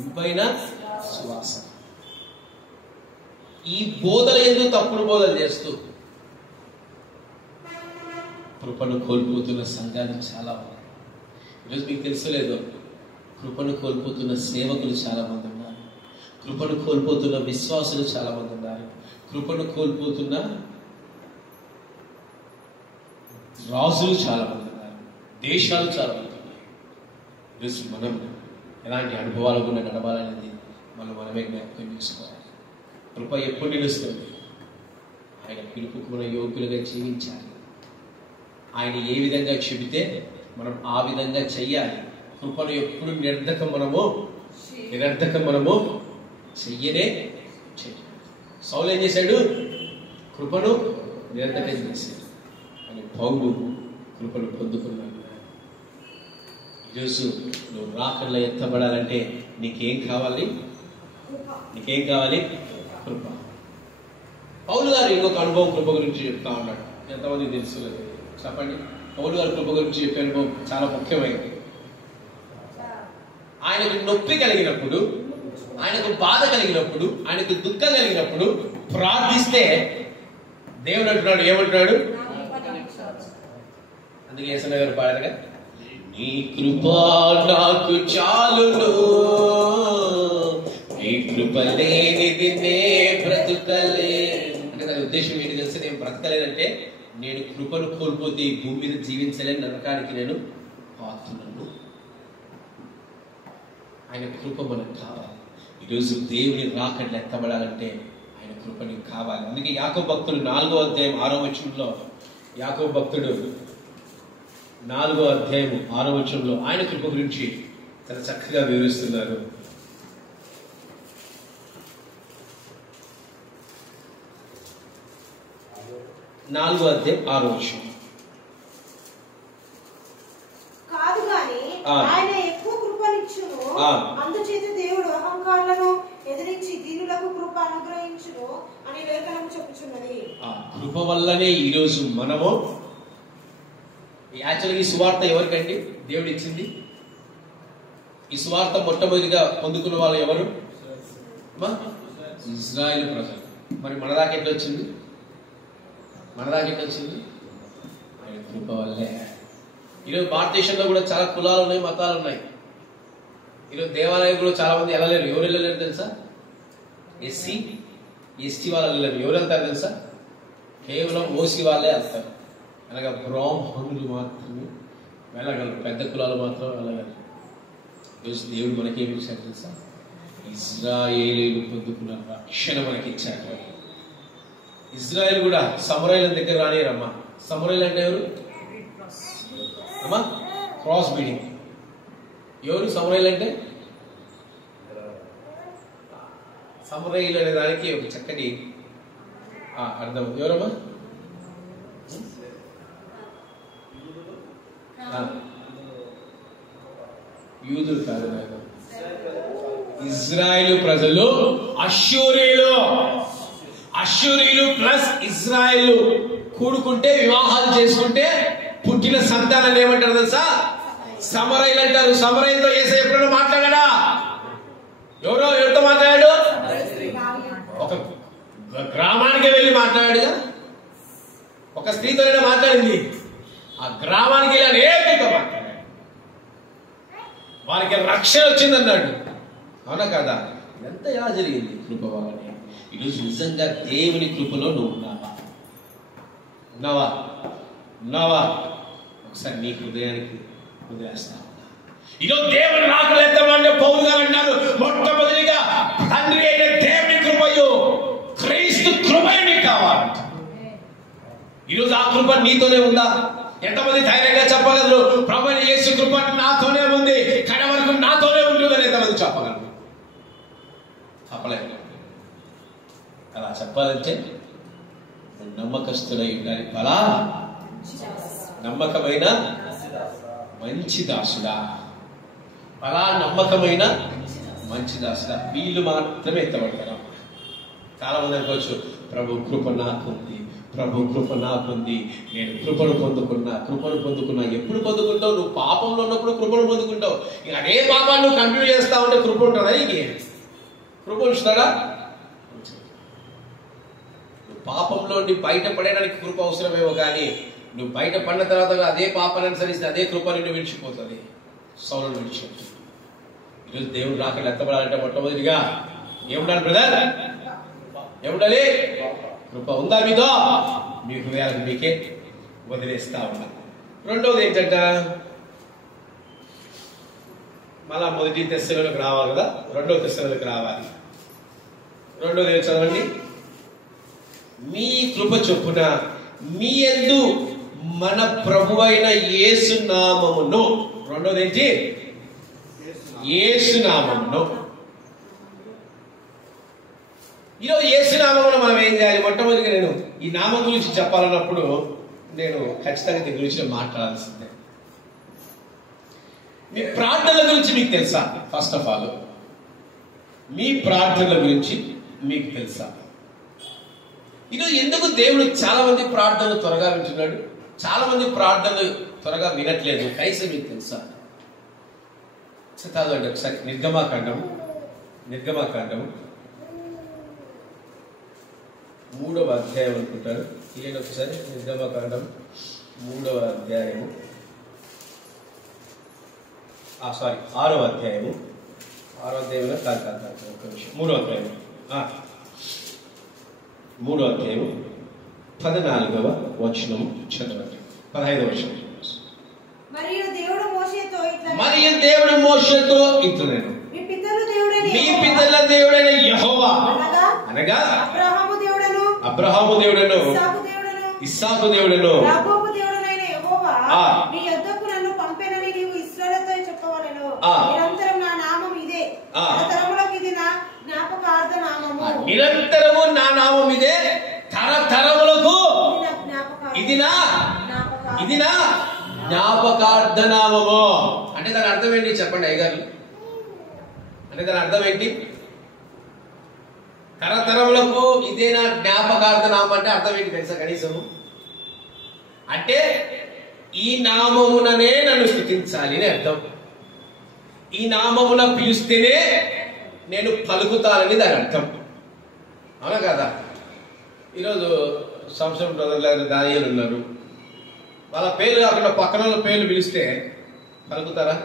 ఇంపైన సువాసన. ఈ బోధలు ఎందుకు తప్పుడు బోధలు చేస్తూ కృపను కోల్పోతున్న సంఘాలు చాలా ఉన్నాయి. ఈరోజు మీకు తెలుసలేదు, కృపను కోల్పోతున్న సేవకులు చాలా మంది ఉన్నారు. కృపను కోల్పోతున్న విశ్వాసులు చాలా మంది ఉన్నారు. కృపను కోల్పోతున్న రాజులు చాలా మంది ఉన్నారు. దేశాలు చాలా మంది ఉన్నాయి. ఈరోజు మనం ఎలాంటి అనుభవాలు కూడా నడవాలనేది మనమే జ్ఞాపకం చేసుకోవాలి. కృప ఎప్పుడు నిలుస్తుంది? ఆయన పిలుపుకు మనం యోగ్యులుగా జీవించాలి. ఆయన ఏ విధంగా చెబితే మనం ఆ విధంగా చెయ్యాలి. కృపను ఎప్పుడు నిరర్ధకం మనము చెయ్యనే చెయ్యాలి. సౌలు ఏం చేశాడు? కృపను నిరర్ధకం చేశాడు. అని పౌలు కృపను పొందుకున్నాడు. ఈరోజు నువ్వు రాకల్లో ఎత్తబడాలంటే నీకేం కావాలి? కృప. పౌలు గారు ఇంకొక అనుభవం కృప గురించి చెప్తా ఉన్నాడు. ఎంతమంది తెలుసు చెప్పండి. పౌలు గారు కృప గురించి చెప్పే అనుభవం చాలా ముఖ్యమైనది. ఆయనకు నొప్పి కలిగినప్పుడు, ఆయనకు బాధ కలిగినప్పుడు, ఆయనకు దుఃఖం కలిగినప్పుడు ప్రార్థిస్తే దేవుడు అంటున్నాడు, ఏమంటున్నాడు? అందుకే యేసయ్య గారు పాడారుగా, నీ కృప నాకు చాలును, నీ కృప లేనిది నే బ్రతుకలే. అంటే దాని ఉద్దేశం ఏంటి తెలిసి, నేను బ్రతకలేదంటే నేను కృపను కోల్పోతే ఈ భూమి మీద జీవించలేని, నరకానికి నేను పాత్రులను. ఆయన కృప మనకు కావాలి. ఈరోజు దేవుని రాకడలు ఎత్తబడాలంటే ఆయన కృప నీకు కావాలి. అందుకే యాకోబు భక్తుడు 4వ అధ్యాయం 6వ వచనంలో, యాకోబు భక్తుడు 4వ అధ్యాయం 6వ వచనంలో ఆయన కృప గురించి చాలా చక్కగా వివరిస్తున్నారు. నాలుగో అధ్యాయం 6వ వచనం. కాదు గాని ఆయన ఎక్కువ కృపనిచ్చును, అందుచేత దేవుడు అహంకారులను ఎదిరించి దీనులకు కృప అనుగ్రహించును అని లేఖనం చెప్పుచున్నది. కృప వల్లనే ఈరోజు మనము యాక్చువల్గా ఈ సువార్త ఎవరికండి దేవుడు ఇచ్చింది? ఈ సువార్త మొట్టమొదటిగా పొందుకున్న వాళ్ళు ఎవరు? ఇజ్రాయేల్ ప్రజలు. మరి మన దాకా ఎట్లా వచ్చింది? ఆయన కృప వల్లే. ఈరోజు భారతదేశంలో కూడా చాలా కులాలు ఉన్నాయి, మతాలు ఉన్నాయి. ఈరోజు దేవాలయం కూడా చాలా మంది వెళ్ళలేరు. ఎవరు వెళ్ళలేరు తెలుసా? ఎస్టీ వాళ్ళు వెళ్ళలేరు. ఎవరు వెళ్తారు తెలుసా? కేవలం ఓసీ వాళ్ళే వెళ్తారు. అనగా బ్రాహ్మణులు మాత్రమే వెళ్ళగలరు, పెద్ద కులాలు మాత్రం వెళ్ళగలరు. ఈరోజు దేవుడు మనకేమి ఇచ్చాడు తెలుసా? ఇజ్రాయేలీలు పొందుకున్న రక్షణ మనకి ఇచ్చాడు. ఇజ్రాయేల్ కూడా సమరయుల దగ్గర రానియరమ్మా. సమరయులు అంటే ఎవరు అమ్మా? Cross beading. ఎవరు సమరయులు అంటే? సమరయులు అనే దానికి ఒక చక్కటి అర్థం. ఎవరమ్మా? యూదులు కాదు, ఇజ్రాయేలు ప్రజలు. అష్షూరీలు ప్లస్ ఇజ్రాయేల్ కూడుకుంటే, వివాహాలు చేసుకుంటే పుట్టిన సంతానాన్ని ఏమంటారు తెలుసా? సమరయులు అంటారు. సమరయులతో యేసయ్య ఎప్పుడైనా మాట్లాడా? ఎవరితో మాట్లాడాడు? ఒక గ్రామానికి వెళ్ళి మాట్లాడాడుగా. ఒక స్త్రీతో మాట్లాడింది. ఆ గ్రామానికి వెళ్ళి అనేకులతో మాట్లాడాడు. వారికి రక్షణ వచ్చిందన్నాడు. అవునా కదా? ఎంత ఎలా జరిగింది కృప వల్లనే. ఈరోజు నిజంగా దేవుని కృపలో నువ్వు ఉన్నావా? ఒకసారి నీ హృదయానికి వదిలేస్తా. ఈరోజు దేవుని రాకలు ఎత్తమంటే పౌలు గారు అన్నారు, మొట్టమొదటిగా తండ్రి అయిన దేవుని కృపయు క్రీస్తు కృపయు నీకు కావాలి. ఈరోజు ఆ కృప నీతోనే ఉందా? ఎంతమంది ధైర్యంగా చెప్పగలరు, ప్రభువైన యేసు కృప నాతోనే ఉంది, కడ వరకు నాతోనే ఉంటుందని ఎంతమంది చెప్పగలరు? చెప్పలేదు. అలా చెప్పాలంటే నమ్మకస్తులై ఉండాలి. అలా నమ్మకమైన మంచి దాసుడా, అలా నమ్మకమైన మంచి దాసుడా, వీళ్ళు మాత్రమే ఎత్తబడతారు. చాలా మంది అనుకోవచ్చు, ప్రభు కృప నాకుంది, ప్రభు కృప నాకుంది, నేను కృపను పొందుకున్నా. ఎప్పుడు పొందుకుంటావు? నువ్వు పాపంలో ఉన్నప్పుడు కృపను పొందుకుంటావు. ఇక అదే పాపాన్ని నువ్వు కంటిన్యూ చేస్తా ఉంటే కృప ఉంటుందా? ఇంకే కృప ఉంచుతాడా? నువ్వు పాపంలో బయటపడడానికి కృప అవసరమేమో, కానీ నువ్వు బయట పడిన తర్వాత అదే పాపాన్ని అనుసరిస్తే అదే కృప నిన్ను విడిచిపోతుంది. సౌలును విడిచిపోతుంది. ఈరోజు దేవుడు రాకడ ఎత్తబడాలంటే మొట్టమొదటిగా ఏముండాలి బ్రదర్? ఏముండాలి? కృప ఉందా మీతో? మీ హృదయాలకు మీకే వదిలేస్తా ఉన్నా. రెండవది ఏంటంట, మళ్ళా మొదటి తెస్సలోనికి రావాలి కదా, రెండవ తెస్సలోనికి రావాలి. రెండోది ఏం చదవండి? మీ కృప చొప్పున మీ యందు మన ప్రభువైన యేసు నామమును. రెండోది ఏంటి? యేసు నామమును. ఈరోజు యేసు నామమును మనం ఏం చేయాలి? మొట్టమొదటిగా నేను ఈ నామం గురించి చెప్పాలన్నప్పుడు నేను ఖచ్చితంగా దీని గురించి మాట్లాడాల్సిందే. మీ ప్రార్థనల గురించి మీకు తెలుసా? ఫస్ట్ ఆఫ్ ఆల్ మీ ప్రార్థనల గురించి మీకు తెలుసా? ఈరోజు ఎందుకు దేవుడు చాలా మంది ప్రార్థనలు త్వరగా వింటున్నాడు, చాలా మంది ప్రార్థనలు త్వరగా వినట్లేదు? కనీసం మీకు తెలుసా? చదవండి ఒకసారి నిర్గమాకాండం 3వ అధ్యాయం అనుకుంటారు. తీయండి ఒకసారి. నిర్గమాకాండం 3వ అధ్యాయము, 6వ అధ్యాయము. 6వ అధ్యాయంలో కాదు ఒక విషయం. 3వ అధ్యాయం 14వ వచనం చదవండి. 15వ వచనం. మరియు దేవుడు మోషేతో ఇట్లా, మీ పితరుల దేవుడైన యెహోవా అనగా అబ్రహాము దేవుడను, ఇస్సాకు దేవుడను, మీ యొద్దకు నన్ను పంపెనని నీవు ఇశ్రాయేలుతో చెప్పవలెను. నిరంతరం నా నామం ఇదే, తరతరములకు ఇది నా జ్ఞాపకార్థ నామము. నిరంతరము నా నామం ఇదే, తరతరములకు ఇది నా జ్ఞాపకార్థ నామము. అంటే దాని అర్థం ఏంటి చెప్పండి అయ్యగారు? అంటే దాని అర్థం ఏంటి? తరతరములకు ఇదే నా జ్ఞాపకార్థ నామం అంటే అర్థం ఏంటి తెలుసా? కనీసము అంటే ఈ నామముననే నన్ను స్తుతించాలి అని అర్థం. ఈ నామమున పిలిస్తేనే నేను పలుకుతానని దాని అర్థం. అవునా కదా? ఈరోజు సంవత్సరం బ్రదర్లు దానియాలు ఉన్నారు. వాళ్ళ పేర్లు కాకుండా పక్కన వాళ్ళ పేర్లు పిలిస్తే పలుకుతారా?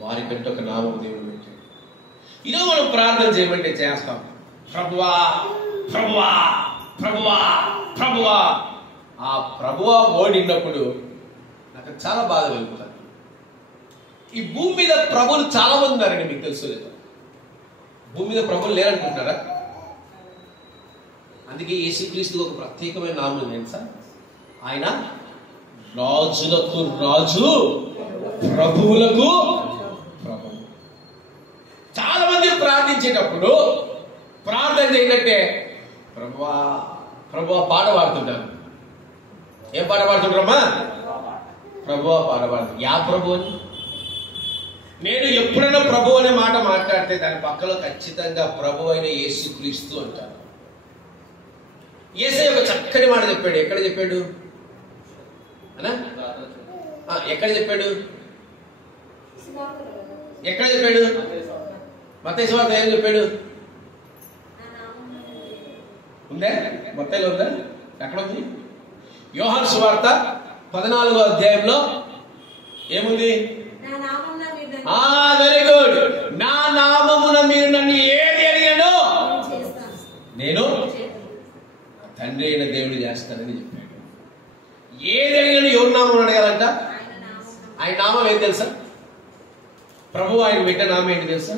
వారి కంటే ఒక నామం దేవుడు పెట్టాడు. ఈరోజు మనం ప్రార్థన చేయమంటే చేస్తాం, ప్రభువా ప్రభువా ప్రభువా ప్రభువా. ఆ ప్రభువా ఓడినప్పుడు నాకు చాలా బాధ కలుగుతుంది. ఈ భూమి మీద ప్రభువులు చాలా మంది ఉన్నారండి, మీకు తెలుసు లేదు? భూమి మీద ప్రభువులు లేరనుకుంటున్నారా? అందుకే యేసుక్రీస్తు ఒక ప్రత్యేకమైన నామం తెలుసా? ఆయన రాజులకు రాజు, ప్రభువులకు ప్రభువు. చాలా మంది ప్రార్థించేటప్పుడు ప్రార్థన చేయనంటే ప్రభువా ప్రభువా పాట పాడుతుంటారు. ఏం పాట పాడుతుంటారమ్మా? ప్రభువా పాట పాడుతుంది. యా ప్రభు అని. నేను ఎప్పుడైనా ప్రభు అనే మాట మాట్లాడితే దాని పక్కలో ఖచ్చితంగా ప్రభు అయిన యేసుక్రీస్తు అంటారు. యేసయ్య ఒక చక్కని మాట చెప్పాడు. ఎక్కడ చెప్పాడు అనా? ఎక్కడ చెప్పాడు? మత్తయి సువార్త ఏం చెప్పాడు? ఉందా? మత్తయిలో ఉందా? ఎక్కడ ఉంది? యోహాను సువార్త 14వ అధ్యాయంలో ఏముంది? Very good. నా నామమున మీరు నన్ను ఏది అడిగానో నేను తండ్రి అయిన దేవుడు చేస్తానని చెప్పాడు. ఏది అడిగాను ఎవరి నామం అడగాలంట? ఆయన నామం ఏం తెలుసా? ప్రభు ఆయన పెట్ట నామం ఏంటి తెలుసా?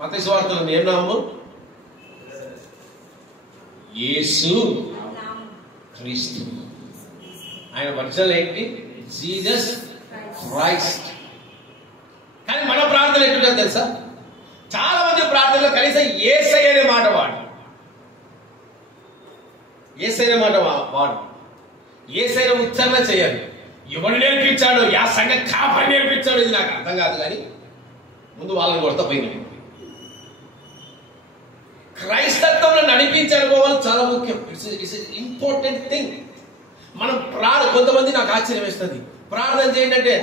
మత్తయి సువార్తలో ఏం నామము? యేసు క్రీస్తు. ఆయన వచనం ఏంటి? Jesus Christ. కానీ మన ప్రార్థన ఎట్లుంటుందో తెలుసా? చాలా మంది ప్రార్థనలో కనీసం యేసయ్య అనే మాట వాడు. యేసయ్య మాట వాడు. యేసయ్య ఉచ్చారణ చేయాలి. ఎవడు నేర్పించాడు? యా సంఘ కాపరి నేర్పించాడు? ఇది నాకు అర్థం కాదు. కానీ ముందు వాళ్ళని కొడతా పోయింది. క్రైస్తత్వంలో నడిపించే అనుభవాలు చాలా ముఖ్యం. It's important thing. మనం కొంతమంది నాకు ఆశ్చర్యం వేస్తుంది. ప్రార్థన చేయండి అంటే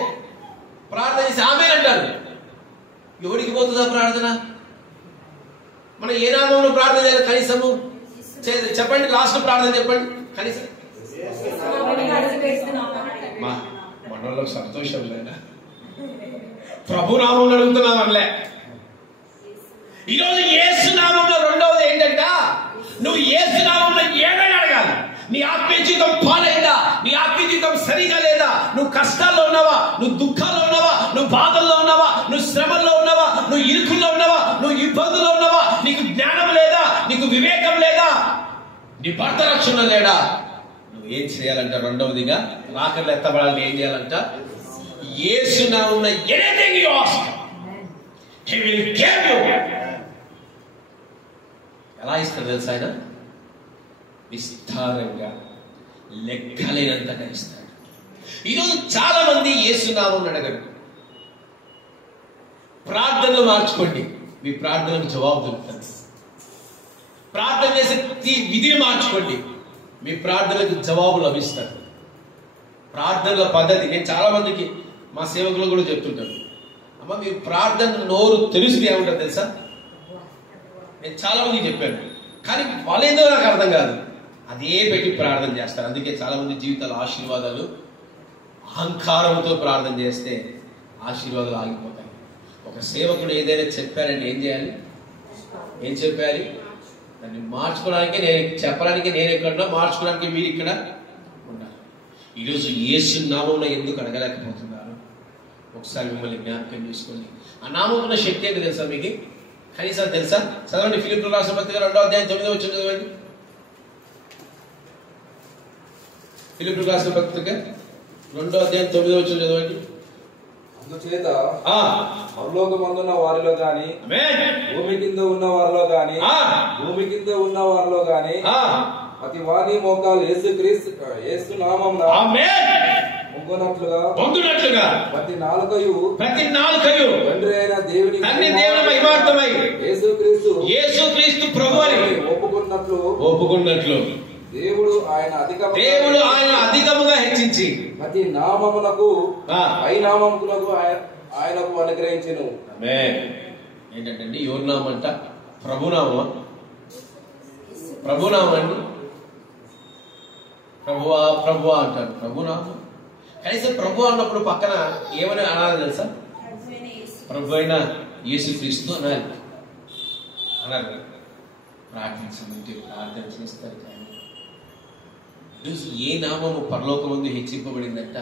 ప్రార్థన చేసి ఆమె అంటారు. ఎవరికి పోతుందా ప్రార్థన? మనం ఏ నామంలో ప్రార్థన చేయాలి? కనీసము చెప్పండి. లాస్ట్ ప్రార్థన చెప్పండి కనీసం. మనలో సంతోషం లేదా? ప్రభు నామంలో అడుగుతున్నాం అనలే. ఈరోజు యేసు నామంలో రెండవది ఏంటంట? నువ్వు యేసు నామంలో ఏదైనా అడగాలి. నీ ఆత్మీయ జీవితం పాడైందా? నీ ఆత్మీయ జీవితం సరిగా లేదా? నువ్వు కష్టాల్లో ఉన్నావా? నువ్వు దుఃఖాల్లో ఉన్నావా? నువ్వు బాధల్లో ఉన్నావా? నువ్వు శ్రమల్లో ఉన్నావా? నువ్వు ఇరుకుల్లో ఉన్నావా? నువ్వు ఇబ్బందుల్లో ఉన్నావా? నీకు జ్ఞానం లేదా? నీకు వివేకం లేదా? నీ భర్త రక్షణ లేడా? నువ్వు ఏం చేయాలంట? రెండవదిగా రాకర్లు ఎత్తబడాలని ఏం చేయాలంట? యేసు నామమున anything you ask he will give you. ఎలా ఇస్తాడు తెలుసా? ఆయన విస్తారంగా లెక్కలేనంతగా ఇస్తాడు. ఈరోజు చాలా మంది యేసునామం అడగరు. ప్రార్థనలు మార్చుకోండి, మీ ప్రార్థనకు జవాబు దొరుకుతుంది. ప్రార్థన చేసే విధిని మార్చుకోండి, మీ ప్రార్థనలకు జవాబు లభిస్తుంది. ప్రార్థనల పద్ధతి నేను చాలా మందికి మా సేవకులు కూడా చెప్తుంటాను. అమ్మ మీరు ప్రార్థన నోరు తెలిస్తే ఏముంటుంది తెలుసా? నేను చాలా మందికి చెప్పాను. కానీ వాళ్ళేందో నాకు అర్థం కాదు. అదే పెట్టి ప్రార్థన చేస్తారు. అందుకే చాలా మంది జీవితాల ఆశీర్వాదాలు అహంకారంతో ప్రార్థన చేస్తే ఆశీర్వాదాలు ఆగిపోతాయి. ఒక సేవకుడు ఏదైనా చెప్పారంటే ఏం చేయాలి? ఏం చెప్పాలి? దాన్ని మార్చుకోవడానికి చెప్పడానికి నేను ఎక్కడున్నా, మార్చుకోవడానికి మీరు ఇక్కడ ఉండాలి. ఈరోజు యేసు నామంలో ఎందుకు అడగలేకపోతున్నారు? ఒకసారి మిమ్మల్ని జ్ఞాపకం చేసుకోండి. ఆ నామం ఉన్న శక్తి ఏంటి తెలుసా మీకు? కనీసం తెలుసా? చదవండి. ఫిలిప్పీయులకు రాసిన పత్రిక 2వ అధ్యాయం 9వ వచనం చదవండి. ఫిలిప్పీయులకు రాసిన పత్రిక 2వ అధ్యాయం 9వ వచనం చదవండి. అందుచేత పరలోకమందున్న వారిలో గాని భూమి కింద ఉన్న వారిలో గాని ప్రతి వారి మోకాలు యేసు నామమున వంగునట్లుగా ప్రతి నాలుకయు తండ్రి అయిన దేవుని మహిమార్థమై యేసుక్రీస్తు ప్రభువని ఒప్పుకున్నట్లు దేవుడు ఆయన అధికముగా హెచ్చించి ప్రతి నామమునకు పై నామమునకు ఆయనకు అనుగ్రహించెను. ఏంటంటే ఎవరి నామం అంట? ప్రభునామా? ప్రభునామం అండి. ప్రభువా అంటారు. ప్రభునామం. కనీసం ప్రభు అన్నప్పుడు పక్కన ఏమని అనాలి తెలుసా? ప్రభు అయిన యేసుక్రీస్తు అనాలి. అన్నారు ప్రార్థించమంటే ప్రార్థన చేస్తారు. కానీ ఏ నామము పరలోకమందు హెచ్చింపబడిందంట?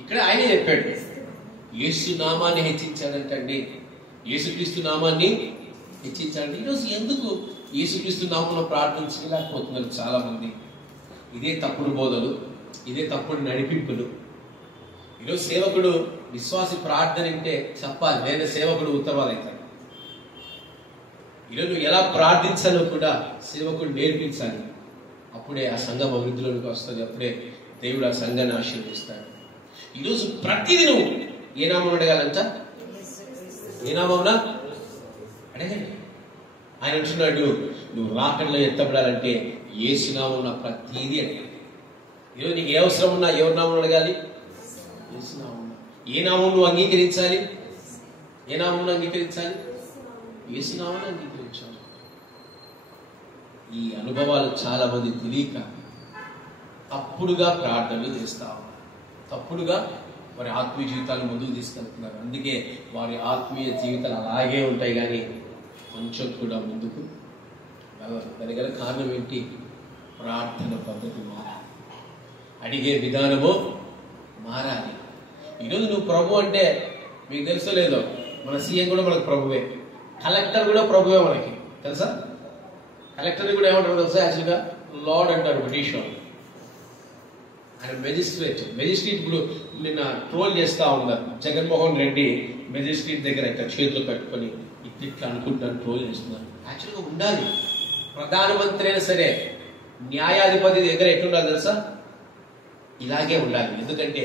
ఇక్కడ ఆయనే చెప్పాడు. యేసు నామాన్ని హెచ్చించాడంటండి. యేసుక్రీస్తు నామాన్ని హెచ్చించాడండి. ఈరోజు ఎందుకు యేసుక్రీస్తు నామంలో ప్రార్థన చేయలేకపోతున్నారు చాలా మంది? ఇదే తప్పుడు బోధలు, ఇదే తప్పుడు నడిపింపులు. ఈరోజు సేవకుడు విశ్వాసి ప్రార్థన అంటే చెప్పాలి, లేదా సేవకుడు ఉత్తమాలవుతాడు. ఈరోజు ఎలా ప్రార్థించాలో కూడా సేవకుడు నేర్పించాలి. అప్పుడే ఆ సంఘం అభివృద్ధిలోకి వస్తుంది. అప్పుడే దేవుడు ఆ సంఘాన్ని ఆశీర్వదిస్తాడు. ఈరోజు ప్రతిదీ నువ్వు ఏ నామం అడగాలంట? ఏ నామమున అడగండి. ఆయన అంటున్నాడు, నువ్వు రాకడలో ఎత్తబడాలంటే యేసు నామమున ప్రతిదీ అడగాలి. ఈరోజు నీకు ఏ అవసరం ఉన్నా ఎవరి నామం అడగాలి? యేసు నామమున. ఏ నామం నువ్వు అంగీకరించాలి? ఏ నామం అంగీకరించాలి? యేసు నామమున అంగీకరించాలి. ఈ అనుభవాలు చాలా మంది తెలియక తప్పుడుగా ప్రార్థనలు చేస్తా ఉన్నారు, తప్పుడుగా వారి ఆత్మీయ జీవితాలు ముందుకు తీసుకెళ్తున్నారు. అందుకే వారి ఆత్మీయ జీవితాలు అలాగే ఉంటాయి, కానీ కొంచెం కూడా ముందుకు వెళ్ళరు. దానికి గల కారణం ఏంటి? ప్రార్థన పద్ధతి మారాలి, అడిగే విధానము మారాలి. ఈరోజు నువ్వు ప్రభు అంటే మీకు తెలుసో లేదో, మన సీఎం కూడా మనకు ప్రభువే, కలెక్టర్ కూడా ప్రభువే మనకి తెలుసా. కలెక్టర్ కూడా ఏమంటారు తెలుసా? యాక్చువల్గా లార్డ్ అంటారు బ్రిటిష్ వాళ్ళు. ఆయన మెజిస్ట్రేట్ ఇప్పుడు నిన్న ట్రోల్ చేస్తూ ఉన్నారు. జగన్మోహన్ రెడ్డి మెజిస్ట్రేట్ దగ్గర ఇక్కడ చేతులు కట్టుకొని ఇట్లా అనుకుంటాను ట్రోల్ చేస్తున్నారు. యాక్చువల్గా ఉండాలి, ప్రధానమంత్రి అయినా సరే న్యాయాధిపతి దగ్గర ఎట్లుండాలి తెలుసా? ఇలాగే ఉండాలి. ఎందుకంటే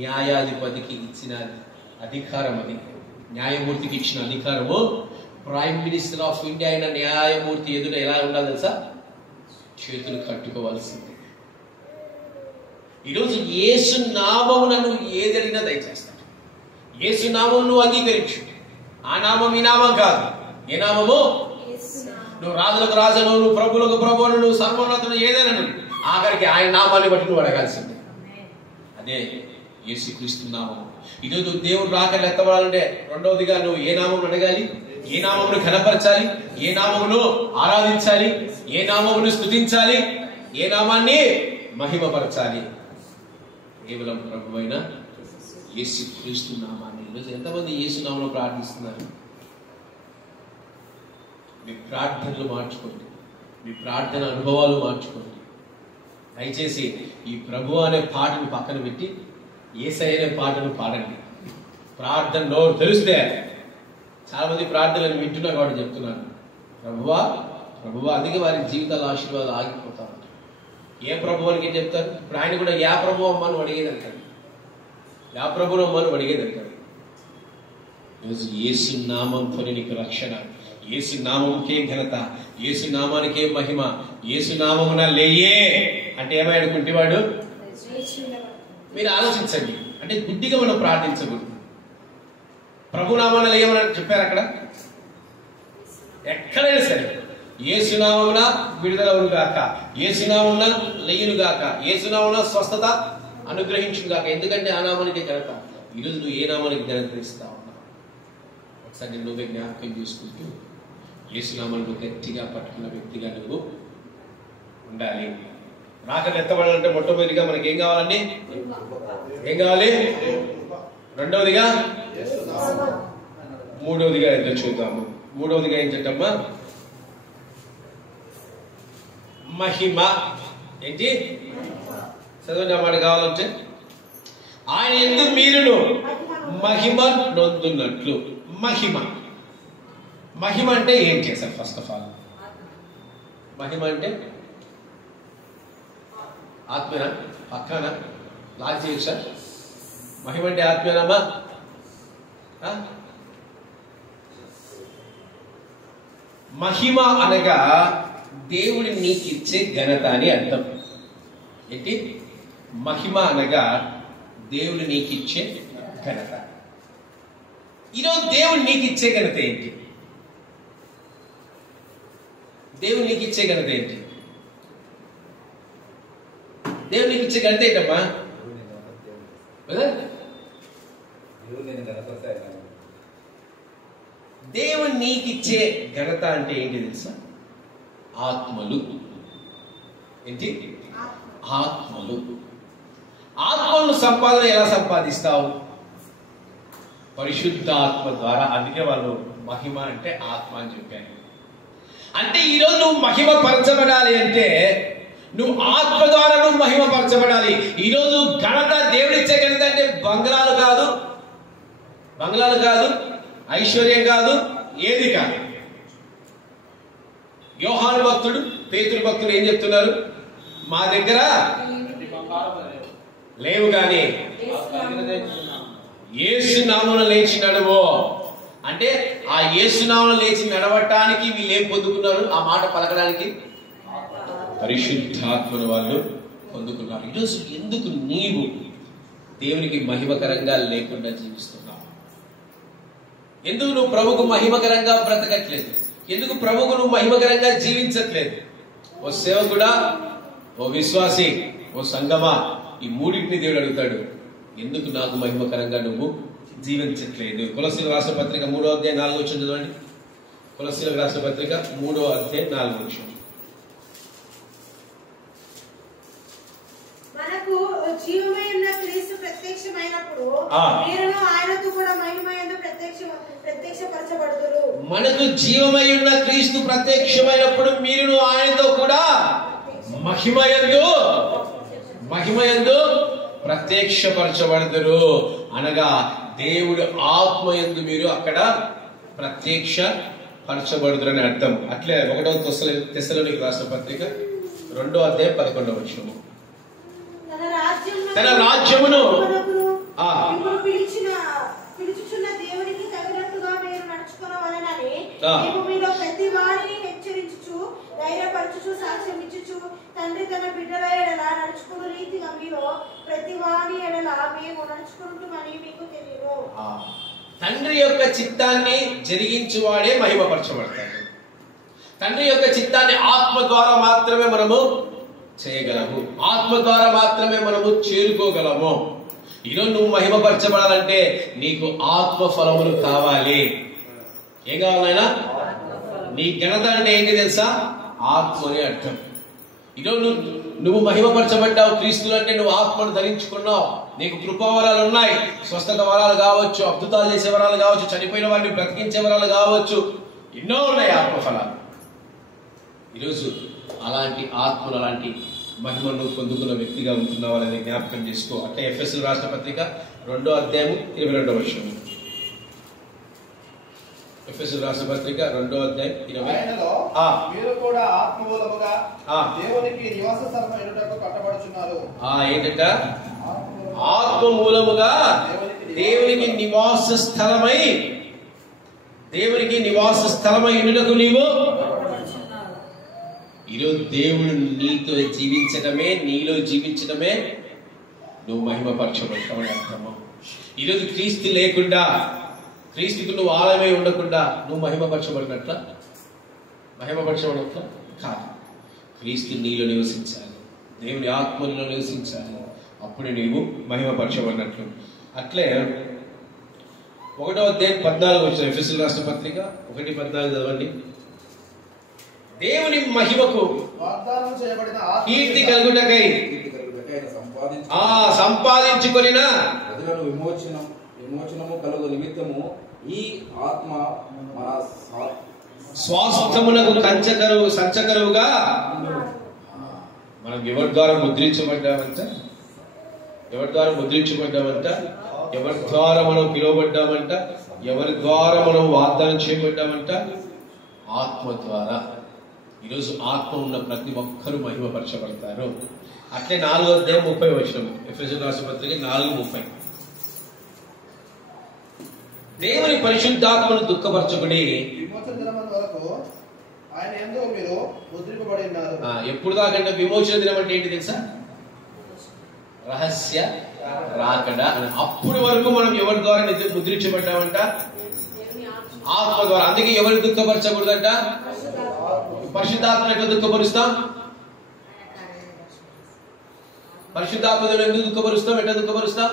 న్యాయాధిపతికి ఇచ్చిన అధికారం అది, న్యాయమూర్తికి ఇచ్చిన అధికారము. ప్రైమ్ మినిస్టర్ ఆఫ్ ఇండియా అయిన న్యాయమూర్తి ఎదుట ఎలా ఉండాలి తెలుసా? చేతులు కట్టుకోవాల్సిందే. ఈరోజు యేసు నామమున నువ్వు ఏదైనా దయచేస్తాడు. యేసు నామం నువ్వు అంగీకరించు. ఆ నామం ఈ నామం కాదు. ఏ నామము? నువ్వు రాజులకు రాజును, నువ్వు ప్రభులకు ప్రభువును, నువ్వు సర్వోన్నతుడు ఏదైనా నువ్వు ఆఖరికి ఆయన నామాన్ని బట్టి నువ్వు అడగాల్సిందే. అదే యేసుక్రీస్తు నామము. ఈరోజు నువ్వు దేవుడు రాకలు ఎత్తవాలంటే రెండవదిగా నువ్వు ఏ నామం అడగాలి? ఏ నామమును కనపరచాలి? ఏ నామమును ఆరాధించాలి? ఏ నామమును స్తుతించాలి? ఏ నామాన్ని మహిమపరచాలి? కేవలం ప్రభువైన యేసుక్రీస్తు నామాన్ని. ఈరోజు ఎంతమంది యేసు నామమును ప్రార్థిస్తున్నారు? మీ ప్రార్థనలు మార్చుకోండి, మీ ప్రార్థన అనుభవాలు మార్చుకోండి. దయచేసి ఈ ప్రభు అనే పాటను పక్కన పెట్టి యేసయ్య అనే పాటను పాడండి. ప్రార్థన నోరు తెలిస్తే, చాలా మంది ప్రార్థనలు వింటున్నారు కాబట్టి చెప్తున్నాను, ప్రభువా ప్రభువా. అందుకే వారి జీవితాల ఆశీర్వాదాలు ఆగిపోతా ఉంటాయి. ఏ ప్రభు అని చెప్తారు? ఇప్పుడు ఆయన కూడా యా ప్రభు అమ్మను అడిగేది అంటారు, యా ప్రభును అమ్మను అడిగేది అంటారు. ఈరోజు యేసు నామంతో నీకు రక్షణ, యేసు నామముకే ఘనత, యేసు నామానికే మహిమ. యేసు నామమున లేయే అంటే ఏమయ్యాడు కుంటివాడు? మీరు ఆలోచించండి. అంటే గుడ్డిగా మనం ప్రార్థించకూడదు. ప్రభు నామాన లేయమని చెప్పారు అక్కడ, ఎక్కడైనా సరే. యేసు నామమున విడుదల ఉండుగాక, యేసు నామమున లేయునుగాక, యేసు నామమున స్వస్థత అనుగ్రహించుగాక. ఎందుకంటే ఆ నామానికి ఘనత. ఈరోజు నువ్వు ఏ నామానికి ఘనత ఇస్తా ఉన్నావు? ఒకసారి నువ్వే జ్ఞాపకం చేసుకుంటూ యేసునామాన్ని నువ్వు గట్టిగా పట్టుకున్న వ్యక్తిగా నువ్వు ఉండాలి. రాకలు ఎత్తబడాలంటే మొట్టమొదటిగా మనకి ఏం కావాలండి? ఏం కావాలి? రెండవదిగా, మూడవదిగా ఏంటో చూద్దాము. మూడవదిగా ఏం చెప్పమ్మా? మహిమ. ఏంటి? చదవండి అన్నమాట. కావాలంటే ఆయన యందు మీరును మహిమ నొందున్నట్లు. మహిమ, మహిమ అంటే ఏం చేశారు? ఫస్ట్ ఆఫ్ ఆల్ మహిమ అంటే ఆత్మేనా? పక్కన లాక్ చేయొచ్చు సార్. మహిమ అంటే ఆత్మేనమ్మా? మహిమ అనగా దేవుడి నీకు ఇచ్చే ఘనత అని అర్థం. ఏంటి? మహిమ అనగా దేవుడు నీకు ఇచ్చే ఘనత. ఈరోజు దేవుడు నీకు ఇచ్చే ఘనత ఏంటి? దేవుడు నీకు ఇచ్చే ఘనత ఏంటి? దేవుడు నీకు ఇచ్చే ఘనత ఏంటమ్మా? దేవుడు నీకు ఇచ్చే ఘనత అంటే ఏంటి తెలుసా? ఆత్మలు. ఏంటి? ఆత్మలు. ఆత్మలను సంపాదన ఎలా సంపాదిస్తావు? పరిశుద్ధ ఆత్మ ద్వారా. అందుకే వాళ్ళు మహిమ అంటే ఆత్మ అని చెప్పారు. అంటే ఈరోజు నువ్వు మహిమ పరచబడాలి అంటే నువ్వు ఆత్మ ద్వారా నువ్వు మహిమ పరచబడాలి. ఈరోజు ఘనత, దేవుడిచ్చే ఘనత అంటే బంగ్లాలు కాదు, బంగ్లాలు కాదు, ఐశ్వర్యం కాదు, ఏది కాదు. యోహాను భక్తుడు, పేతురు భక్తుడు ఏం చెప్తున్నారు? మా దగ్గర లేవు కానీ యేసు నామమున లేచి నడువు అంటే ఆ యేసు నామమున లేచి నడవటానికి వీళ్ళు ఏం పొందుకున్నారు? ఆ మాట పలకడానికి పరిశుద్ధాత్మను వాళ్ళు పొందుకున్నారు. ఈరోజు ఎందుకు నీవు దేవునికి మహిమకరంగా లేకుండా జీవిస్తున్నావు? ఎందుకు నువ్వు ప్రభుకు మహిమకరంగా బ్రతకట్లేదు? ఎందుకు ప్రభుకు నువ్వు మహిమకరంగా జీవించట్లేదు? ఓ సేవకుడా, ఓ విశ్వాసి, ఓ సంగమా, ఈ మూడింటిని దేవుడు అడుగుతాడు, ఎందుకు నాకు మహిమకరంగా నువ్వు జీవించట్లేదు? కొలస్సీలకు రాసిన పత్రిక 3వ అధ్యాయం 4వ వచనం చదవండి. కొలస్సీలకు రాసిన పత్రిక 3వ అధ్యాయం 4వ వచనం. మనకు జీవమై ఉన్న క్రీస్తు ప్రత్యక్షమైనప్పుడు మీరును ఆయనతో కూడా మహిమయందు ప్రత్యక్షపరచబడుదురు. మనకు జీవమై ఉన్న క్రీస్తు ప్రత్యక్షమైనప్పుడు మీరును ఆయనతో కూడా మహిమయందు ప్రత్యక్షపరచబడుదురు. అనగా దేవుడు ఆత్మయందు మీరు అక్కడ ప్రత్యక్షపరచబడుదురు అని అర్థం. అట్లే 1వ తెస్సలోనికీ రాసిన పత్రిక 2వ అధ్యాయం 11వ వచనం. తన రాజ్యమును పిలుచుచున్న దేవునికి తగినట్టుగా మీరు నడుచుకోవాలని మీలో ప్రతి వారిని హెచ్చరించుచు, ధైర్యపరచుచు, సాక్ష్యం ఇచ్చుచు, తండ్రి తన బిడ్డల ఎడల నడుచుకున్న రీతిగా మీలో ప్రతి వారి ఎడల మేము నడుచుకుంటామని మీకు తెలియదు. తండ్రి యొక్క చిత్తాన్ని జరిగించువాడే మహిమపరచబడతాడు. తండ్రి యొక్క చిత్తాన్ని ఆత్మ ద్వారా మాత్రమే మనము చేయగలము, ఆత్మ ద్వారా మాత్రమే మనము చేరుకోగలము. ఈరోజు నువ్వు మహిమపరచబడాలంటే నీకు ఆత్మ ఫలములు కావాలి. ఏం కావాలైనా? నీ ఘనత అంటే ఏంటి తెలుసా? ఆత్మ అని అర్థం. ఈరోజు నువ్వు మహిమపరచబడ్డావు క్రీస్తులు అంటే నువ్వు ఆత్మను ధరించుకున్నావు. నీకు కృపావరాలు ఉన్నాయి, స్వస్థత వరాలు కావచ్చు, అద్భుతాలు చేసే వరాలు కావచ్చు, చనిపోయిన వారిని బ్రతికించే వరాలు కావచ్చు, ఎన్నో ఉన్నాయి ఆత్మ ఫలాలు. ఈరోజు అలాంటి ఆత్మలు, అలాంటి మహిమను పొందుకున్న వ్యక్తిగా ఉంటున్నావు అనేది జ్ఞాపకం చేసుకో. అంటే ఎఫెసీయులకు రాసిన పత్రిక 2వ అధ్యాయం 22వ వచనం. ఎఫెసీయులకు రాసిన పత్రిక 2వ అధ్యాయం 20. మీరు కూడా ఆత్మమూలముగా దేవునికి నివాస స్థలము ఎన్నుటకు కట్టబడుచున్నారు. ఏంటంట? ఆత్మ మూలముగా దేవునికి నివాస స్థలమై ఎన్నుటకు నీవు. ఈరోజు దేవుడు నీతో జీవించడమే, నీలో జీవించడమే నువ్వు మహిమపరచబడతావని అర్థము. ఈరోజు క్రీస్తు లేకుండా, క్రీస్తుకు నువ్వు ఆలయమై ఉండకుండా నువ్వు మహిమపరచబడినట్ల కాదు. క్రీస్తు నీలో నివసించాలి, దేవుని ఆత్మలో నివసించాలి, అప్పుడే నీవు మహిమపరచబడినట్లు. అట్లే 1వ అధ్యాయం 14 వచ్చిన ఎఫెసీయులకు రాసిన పత్రిక 1:14 చదవండి. దేవుని మహిమకు కీర్తి కలుగుటకై సంపాదించుకొనిన ప్రజలను విమోచనము కలుగు నిమిత్తము ఈ ఆత్మ మన స్వాస్థ్యమునకు సంచకరువుగా మనం ఎవరి ద్వారా ముద్రించబడ్డామంట, ఎవరి ద్వారా మనం పిలువబడ్డామంట, ఎవరి ద్వారా మనం వాగ్దానం చేయబడ్డామంట? ఆత్మ ద్వారా. ఈరోజు ఆత్మ ఉన్న ప్రతి ఒక్కరూ మహిమపరచబడతారు. అట్లే 4వ అధ్యాయం 30వ వచనం ఎఫెసీయులకు రాసిన పత్రిక 4:30. దేవుని పరిశుద్ధాత్మను దుఃఖపరచకుడి. విమోచన దినం వరకు ఆయన యందు మీరు ముద్రింపబడి ఉన్నారు. ఎప్పుడు దాకంటే విమోచన దినం అంటే ఏంటి తెలుసా? రహస్య రాకడ. అప్పుడు వరకు మనం ఎవరి ద్వారా ముద్రించబడ్డామంట? ఆత్మ ద్వారా. అందుకే ఎవరిని దుఃఖపరచకూడదంట? పరిశుద్ధాత్మను ఎట్లా దుఃఖపరుస్తాం? పరిశుద్ధాత్మను ఎందుకు దుఃఖపరుస్తాం? ఎట్లా దుఃఖపరుస్తాం?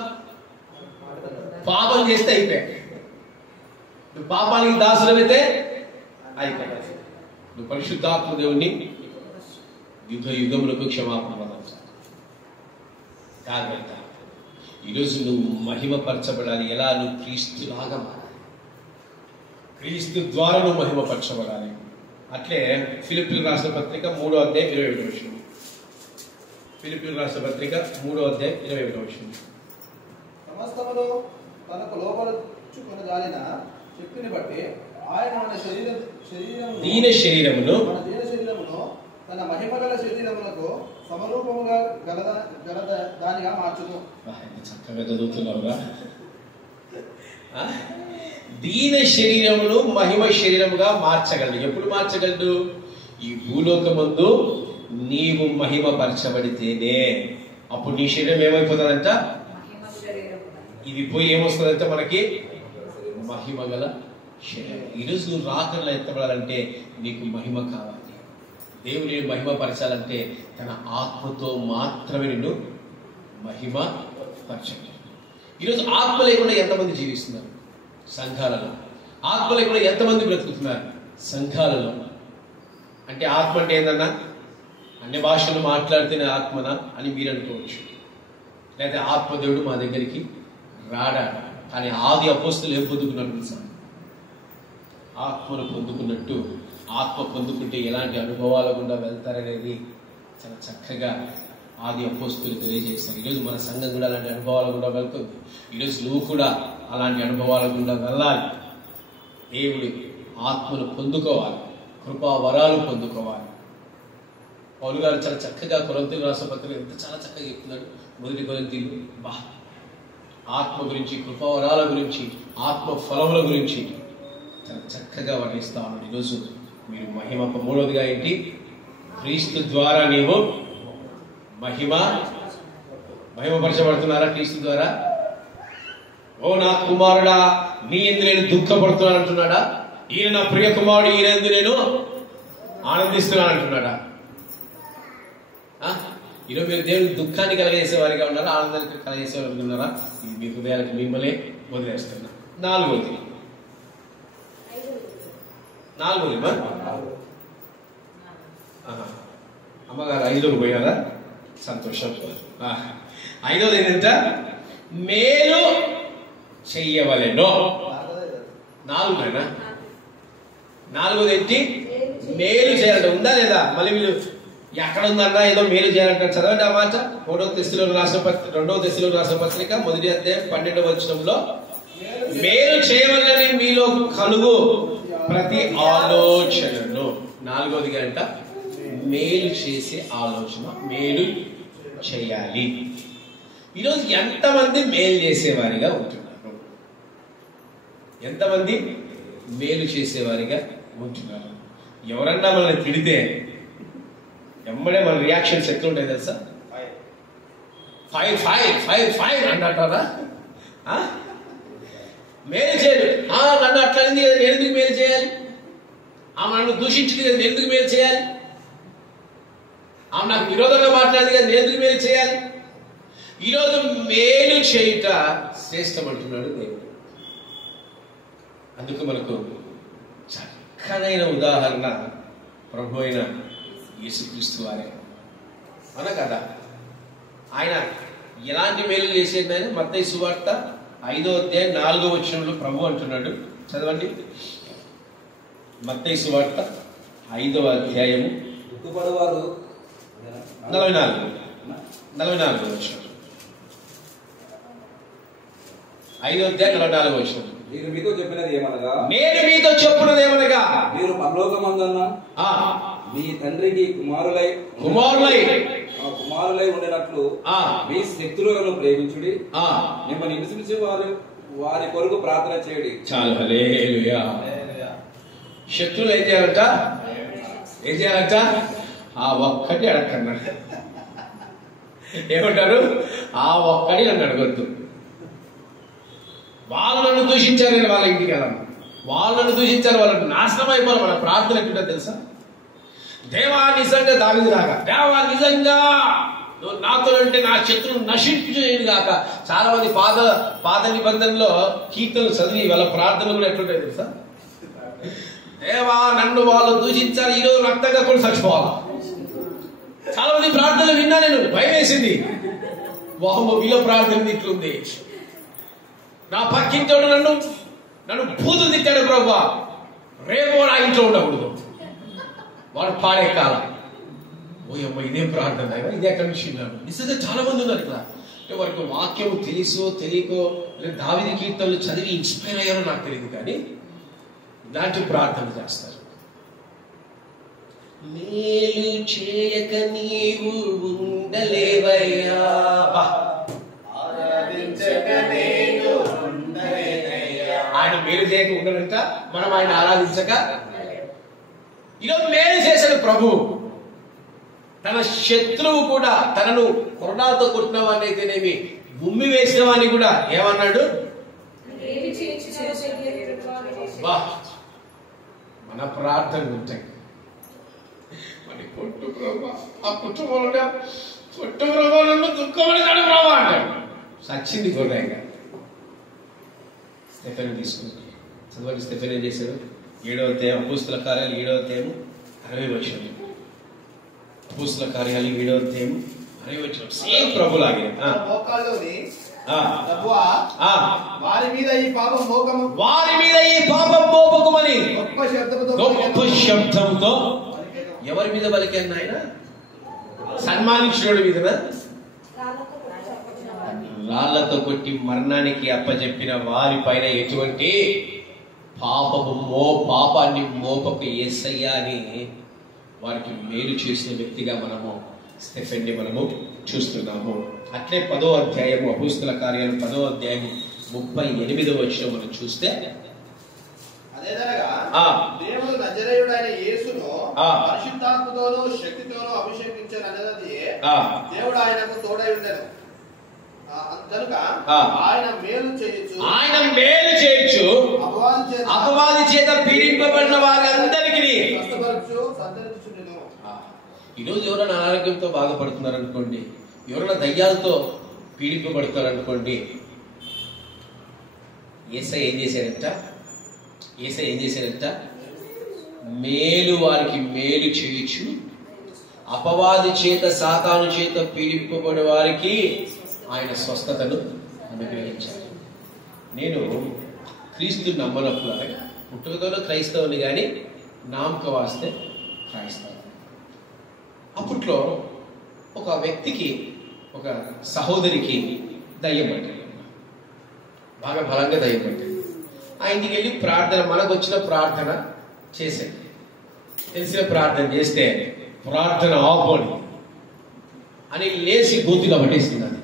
పాపం చేస్తే అయిపోయాయి. నువ్వు పాపానికి దాసులమైతే అయిపోయాయి. నువ్వు పరిశుద్ధాత్మ దేవుణ్ణి యుగములకు క్షమాపణ జాగ్రత్త. ఈరోజు నువ్వు మహిమపరచబడాలి. ఎలా? నువ్వు క్రీస్తులాగా మారాలి. క్రీస్తు ద్వారా నువ్వు మహిమపరచబడాలి. అట్లే ఫిలిప్పీయులకు రాసిన పత్రిక 3వ అధ్యాయం 21వ వచనం. ఫిలిప్పీయులకు రాసిన పత్రిక 3వ అధ్యాయం 21వ వచనం. సమస్తమును తనకు లోపరుచుకొనగలిగిన శక్తిని బట్టి ఆయన మన దీన శరీరమును తన మహిమగల శరీరములకు సమరూపముగా గల దానిగా మార్చును. చక్కగా చదువుతున్నావురా. దీన శరీరమును మహిమ శరీరముగా మార్చగలడు. ఎప్పుడు మార్చగలడు? ఈ భూలోకమందు నీవు మహిమపరచబడితేనే. అప్పుడు నీ శరీరం ఏమైపోతుందంట? ఇది పోయి ఏమొస్తుందంటే మనకి మహిమ గల శరీరం. ఈరోజు నువ్వు రాకడలో ఎత్తబడాలంటే నీకు మహిమ కావాలి. దేవుని మహిమపరచాలంటే తన ఆత్మతో మాత్రమే నిన్ను మహిమపరచాలి. ఈరోజు ఆత్మ లేకుండా ఎంతమంది జీవిస్తున్నారు సంఘాలలో? ఆత్మ లేకుండా ఎంతమంది బ్రతుకుతున్నారు సంఘాలలో? అంటే ఆత్మ అంటే ఏందన్నా, అన్ని భాషలు మాట్లాడితేనే ఆత్మనా అని మీరు అనుకోవచ్చు. లేదా ఆత్మదేవుడు మా దగ్గరికి రాడా? కానీ ఆది అపోస్తులు ఏం పొందుకున్నారు తెలుసా? ఆత్మను పొందుకున్నట్టు, ఆత్మ పొందుకుంటే ఎలాంటి అనుభవాల గుండా వెళ్తారనేది చాలా చక్కగా ఆది అపోస్తులు తెలియజేస్తారు. ఈరోజు మన సంఘం కూడా అలాంటి అనుభవాల గుండా వెళ్తుంది. ఈరోజు నువ్వు కూడా అలాంటి అనుభవాల గుండా వెళ్ళాలి. దేవుడి ఆత్మను పొందుకోవాలి, కృపా వరాలు పొందుకోవాలి. పౌలు గారు చాలా చక్కగా కొరింథీయులకు రాసిన పత్రిక ఎంత చాలా చక్కగా చెప్తున్నాడు. 1 కొరింథీయులు ఆత్మ గురించి, కృపావరాల గురించి, ఆత్మ ఫలముల గురించి చాలా చక్కగా వర్ణిస్తా ఉన్నాడు. ఈరోజు మీరు మహిమ, మూడవదిగా ఏంటి? క్రీస్తు ద్వారా నీవు మహిమపరచబడుతున్నారా? క్రీస్తు ద్వారా. ఓ నా కుమారుడా, నీ యందు నేను దుఃఖపడుతున్నాను అంటున్నాడా? ఈయన నా ప్రియ కుమారుడు, ఈయన యందు నేను ఆనందిస్తున్నాను అంటున్నాడా? ఈరోజు మీరు దేవుని దుఃఖాన్ని కలగజేసే వారిగా ఉన్నారా, ఆనందానికి కలగజేసే వారికి ఉన్నారా? ఇది మీ హృదయాలకు మిమ్మల్ని వదిలేస్తున్నా. నాలుగోది అమ్మగారు 5లోకి పోయారా? సంతోషం. 5వది ఏంటంట? మేలు చెయ్యవలెను. 4 4వది ఏంటి? మేలు చేయాలంట. ఉందా లేదా? మళ్ళీ మీరు ఎక్కడ ఉందన్నా ఏదో మేలు చేయాలంటారు. చదవండి ఆ మాట. 2వ దశలోకి రాసిన పత్రిక 1వ అధ్యాయం 12వ వచనంలో, మేలు చేయవలనని మీలో కలుగు ప్రతి ఆలోచనను. 4వదిగా అంట మేలు చేసే ఆలోచన, మేలు చేయాలి. ఈరోజు ఎంతమంది మేలు చేసేవారిగా ఉంటున్నారు? ఎంతమంది మేలు చేసేవారిగా ఉంటున్నారు? ఎవరన్నా మనల్ని తిడితే ఎమ్మడే మన రియాక్షన్స్ ఎట్లుంటాయి తెలుసా? ఫైర్ అంటారా? మేలు చేయరు. నన్ను అట్లయింది కదా, నేను ఎందుకు మేలు చేయాలి? ఆమె నన్ను దూషించింది కదా, నేను ఎందుకు మేలు చేయాలి? ఆమె నాకు విరోధంగా మాట్లాడింది కదా, నేను ఎందుకు మేలు చేయాలి? ఈరోజు మేలు చేయుట శ్రేష్టం అంటున్నాడు దేవుడు. అందుకు మనకు చక్కనైన ఉదాహరణ ప్రభు అయిన యేసుక్రీస్తు వారే. మన కదా ఆయన ఎలాంటి మేలు చేసేది? ఆయన మత్తయి సువార్త 5వ అధ్యాయం 4వ వచనంలో ప్రభు అంటున్నాడు. చదవండి. మత్తయి సువార్త 5వ అధ్యాయము 44వ వచనం. 5వ అధ్యాయం 44వ వచనం. నేను మీతో చెప్పినది ఏమనగా, మీరు పరలోకమందున్న మీ తండ్రికి కుమారులై ఉండినట్లు మీ శత్రువులను ప్రేమించుడి, మిమ్మల్ని హింసించే వారి కొరకు ప్రార్థన చేయండి. చాలు. హల్లెలూయా. శత్రువులు ఏం చేయాలంట? ఆ ఒక్కటి అడగన్నాడు. ఏమంటారు? ఆ ఒక్కటి నన్ను అడగొద్దు. వాళ్ళు నన్ను దూషించారని వాళ్ళ ఇంటికి వెళ్ళాము, వాళ్ళు నన్ను దూషించారు, వాళ్ళకి నాశనం అయిపోవాలి. మన ప్రార్థన ఎట్లుంటో తెలుసా? దేవా నిజంగా దావీదు రాగా, దేవా నిజంగా నువ్వు నాతో అంటే నా శత్రువును నశించేది కాక. చాలా మంది పాత నిబంధనలో కీర్తనలు చదివి వాళ్ళ ప్రార్థనలు కూడా ఎట్లుంటాయి తెలుసా? దేవా నన్ను వాళ్ళు దూషించారు, ఈరోజు రక్తంగా కూడా చచ్చిపోవాలా. చాలా మంది ప్రార్థనలు విన్నా, నేను భయం వేసింది. వాహమ్మ వీళ్ళ ప్రార్థన ఇట్లుంది. నా పక్కింటోడు నన్ను బూతులు తిట్టాడు ప్రభు, రేపు నా ఇంట్లో ఉండకూడదు, వాడు పాడే కాలం. ఓ అమ్మ ఇదేం ప్రార్థన, ఇది ఎక్కడి నుంచి విన్నాను? నిజంగా చాలా మంది ఉన్నారు ఇక్కడ. వారికి వాక్యం తెలుసో తెలియకో, దావీదు కీర్తనలు చదివి ఇన్స్పైర్ అయ్యారో నాకు తెలియదు, కానీ ఇలాంటి ప్రార్థన చేస్తారు. మేలు చేయక నీవు ఉండలేవయ్యా, ఆయన మేలు చేయక ఉండడంట, మనం ఆయన ఆరాధించక. ఈరోజు మేలు చేశాడు ప్రభు. తన శత్రువు కూడా, తనను కొరడాలతో కొట్టిన వాడిని అయితేనేమి, ఉమ్మి వేసిన వాడిని కూడా ఏమన్నాడు? మన ప్రార్థనలు ఉంటాయి. మరి కొట్టు ప్రభా, ఆ కుటుంబంలో కొట్టు ప్రభా, నన్ను దుఃఖపడతాడు ప్రభా అంటాడు. సచ్చింది గొర్రెగా. స్టెఫెన్ తీసుకుంటాడు. చదవండి, స్టెఫెన్ ఏం చేశాడు? 7వ అధ్యాయం అపోస్తల కార్యాలు 7వ అధ్యాయం 60 వచనం. అపోస్తల కార్యాలు 7వ అధ్యాయం 60 వచనం. సేమ్ ప్రభులాగే వారి మీద ఈ పాపం మోపకమని గొప్ప శబ్దంతో ఎవరి మీద పలికాను ఆయన? సన్మానించుడు మీదనా? రాళ్లతో కొట్టి మరణానికి అప్పచెప్పిన వారి పైన ఎటువంటి పాపాన్ని మోపకు యేసయ్యా అని వారికి మేలు చేసిన వ్యక్తిగా మనము స్టెఫెన్ని మనము చూస్తున్నాము. అట్లే 10వ అధ్యాయము అపోస్తల కార్యాలు 10వ అధ్యాయము 38వ వచనం మనం చూస్తే, దేవుడు నజరేయుడైన యేసును పరిశుద్ధాత్మతోనూ శక్తితోనూ అభిషేకించనన్నది దేవుడు ఆయనకు తోడై ఉండెను కనుక ఆయన మేలు చేయొచ్చు అపవాది చేత పీడింపబడిన వారందరికీ. ఈరోజు ఎవరైనా అనారోగ్యంతో బాధపడుతున్నారు అనుకోండి, ఎవరైనా దయ్యాలతో పీడింపబడుతున్నారు అనుకోండి, యేసయ్య ఏం చేశారంట? మేలు వారికి మేలు చేయొచ్చు, అపవాది చేత సాతాను చేత పీడింపబడే వారికి ఆయన స్వస్థతను అనుగ్రహించారు. నేను క్రీస్తు నమ్మనప్పుడు పుట్టుకతోనే క్రైస్తవుని కానీ నామక వాస్తే క్రైస్తవుని. అప్పట్లో ఒక వ్యక్తికి, ఒక సహోదరికి దయ్యం పట్టింది, బాగా బలంగా దయ్యం పట్టింది. ఆ ఇంటికి వెళ్ళి ప్రార్థన, మనకు వచ్చిన ప్రార్థన చేశాడు. తెలిసిన ప్రార్థన చేస్తే ప్రార్థన ఆపోని అని లేచి గొంతుగా పట్టేస్తుంది. అది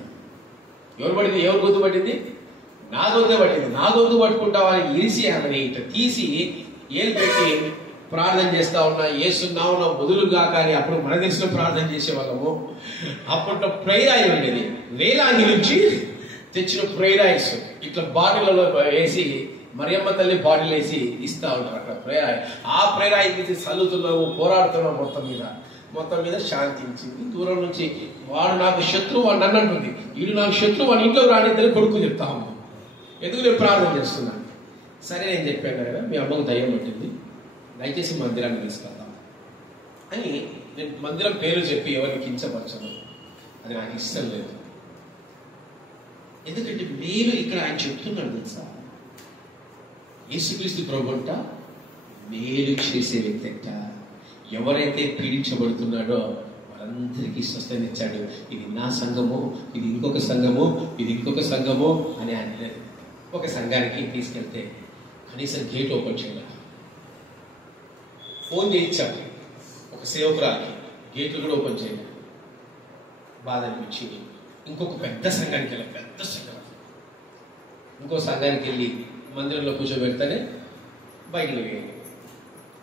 ఎవరు గొంతు పట్టింది? నా గొంతు పట్టింది. నా గొంతు పట్టుకుంటామని ఇరిసి ఆమెని ఇట్లా తీసి ఏలు పెట్టి ప్రార్థన చేస్తా ఉన్నా. ఏసున్నావున్నా వదులుగా. కానీ అప్పుడు మన తెలిసిన ప్రార్థన చేసేవాళ్ళము. అప్పట్లో ప్రేయర్ ఆయిల్ ఉండేది, వేలాంగి నుంచి తెచ్చిన ప్రేయర్ ఆయిల్స్ ఇట్లా బాటిల్లో వేసి, మరియమ్మ తల్లి బాటిల్ వేసి ఇస్తా ఉంటారు అక్కడ ప్రేయర్ ఆయిల్. ఆ ప్రేయర్ ఆయిల్ తీసి చల్లుతున్నాము, పోరాడుతున్నాము. మొత్తం మీద శాంతించింది. దూరం నుంచి వాడు నాకు శత్రువు, వాడు నన్ను అంటుంది, వీడు నాకు శత్రువు, వాడి ఇంట్లో రానిద్దరు కొడుకు చెప్తా ఉన్నాను. ఎందుకు నేను ప్రార్థన చేస్తున్నాను? సరే నేను చెప్పాను కదా, మీ అమ్మకు దయ్యం పట్టింది, దయచేసి మందిరాన్ని తీసుకెళ్తాం అని. నేను మందిరం పేరు చెప్పి ఎవరిని కించపరచను, అది నాకు ఇష్టం లేదు. ఎందుకంటే మీరు ఇక్కడ ఆయన చెప్తున్నాడు తెలుసా, యేసుక్రీస్తు ప్రభుంట మేలు చేసే వ్యక్తి అంట. ఎవరైతే పీడించబడుతున్నాడో వారందరికీ స్వస్థనిచ్చాడు. ఇది నా సంఘము, ఇది ఇంకొక సంఘము, ఇది ఇంకొక సంఘము అని ఆయన ఒక సంఘానికి తీసుకెళ్తే కనీసం గేట్ ఓపెన్ చేయాలి. ఫోన్ చేయించాలి ఒక సేవకురాలకి, గేట్లు కూడా ఓపెన్ చేయాలి. బాధ అనిపించి ఇంకొక పెద్ద సంఘానికి వెళ్ళి, పెద్ద సంఘం, ఇంకో సంఘానికి వెళ్ళి మందిరంలో కూర్చోబెడితేనే బయటికి వెళ్ళిపోయింది.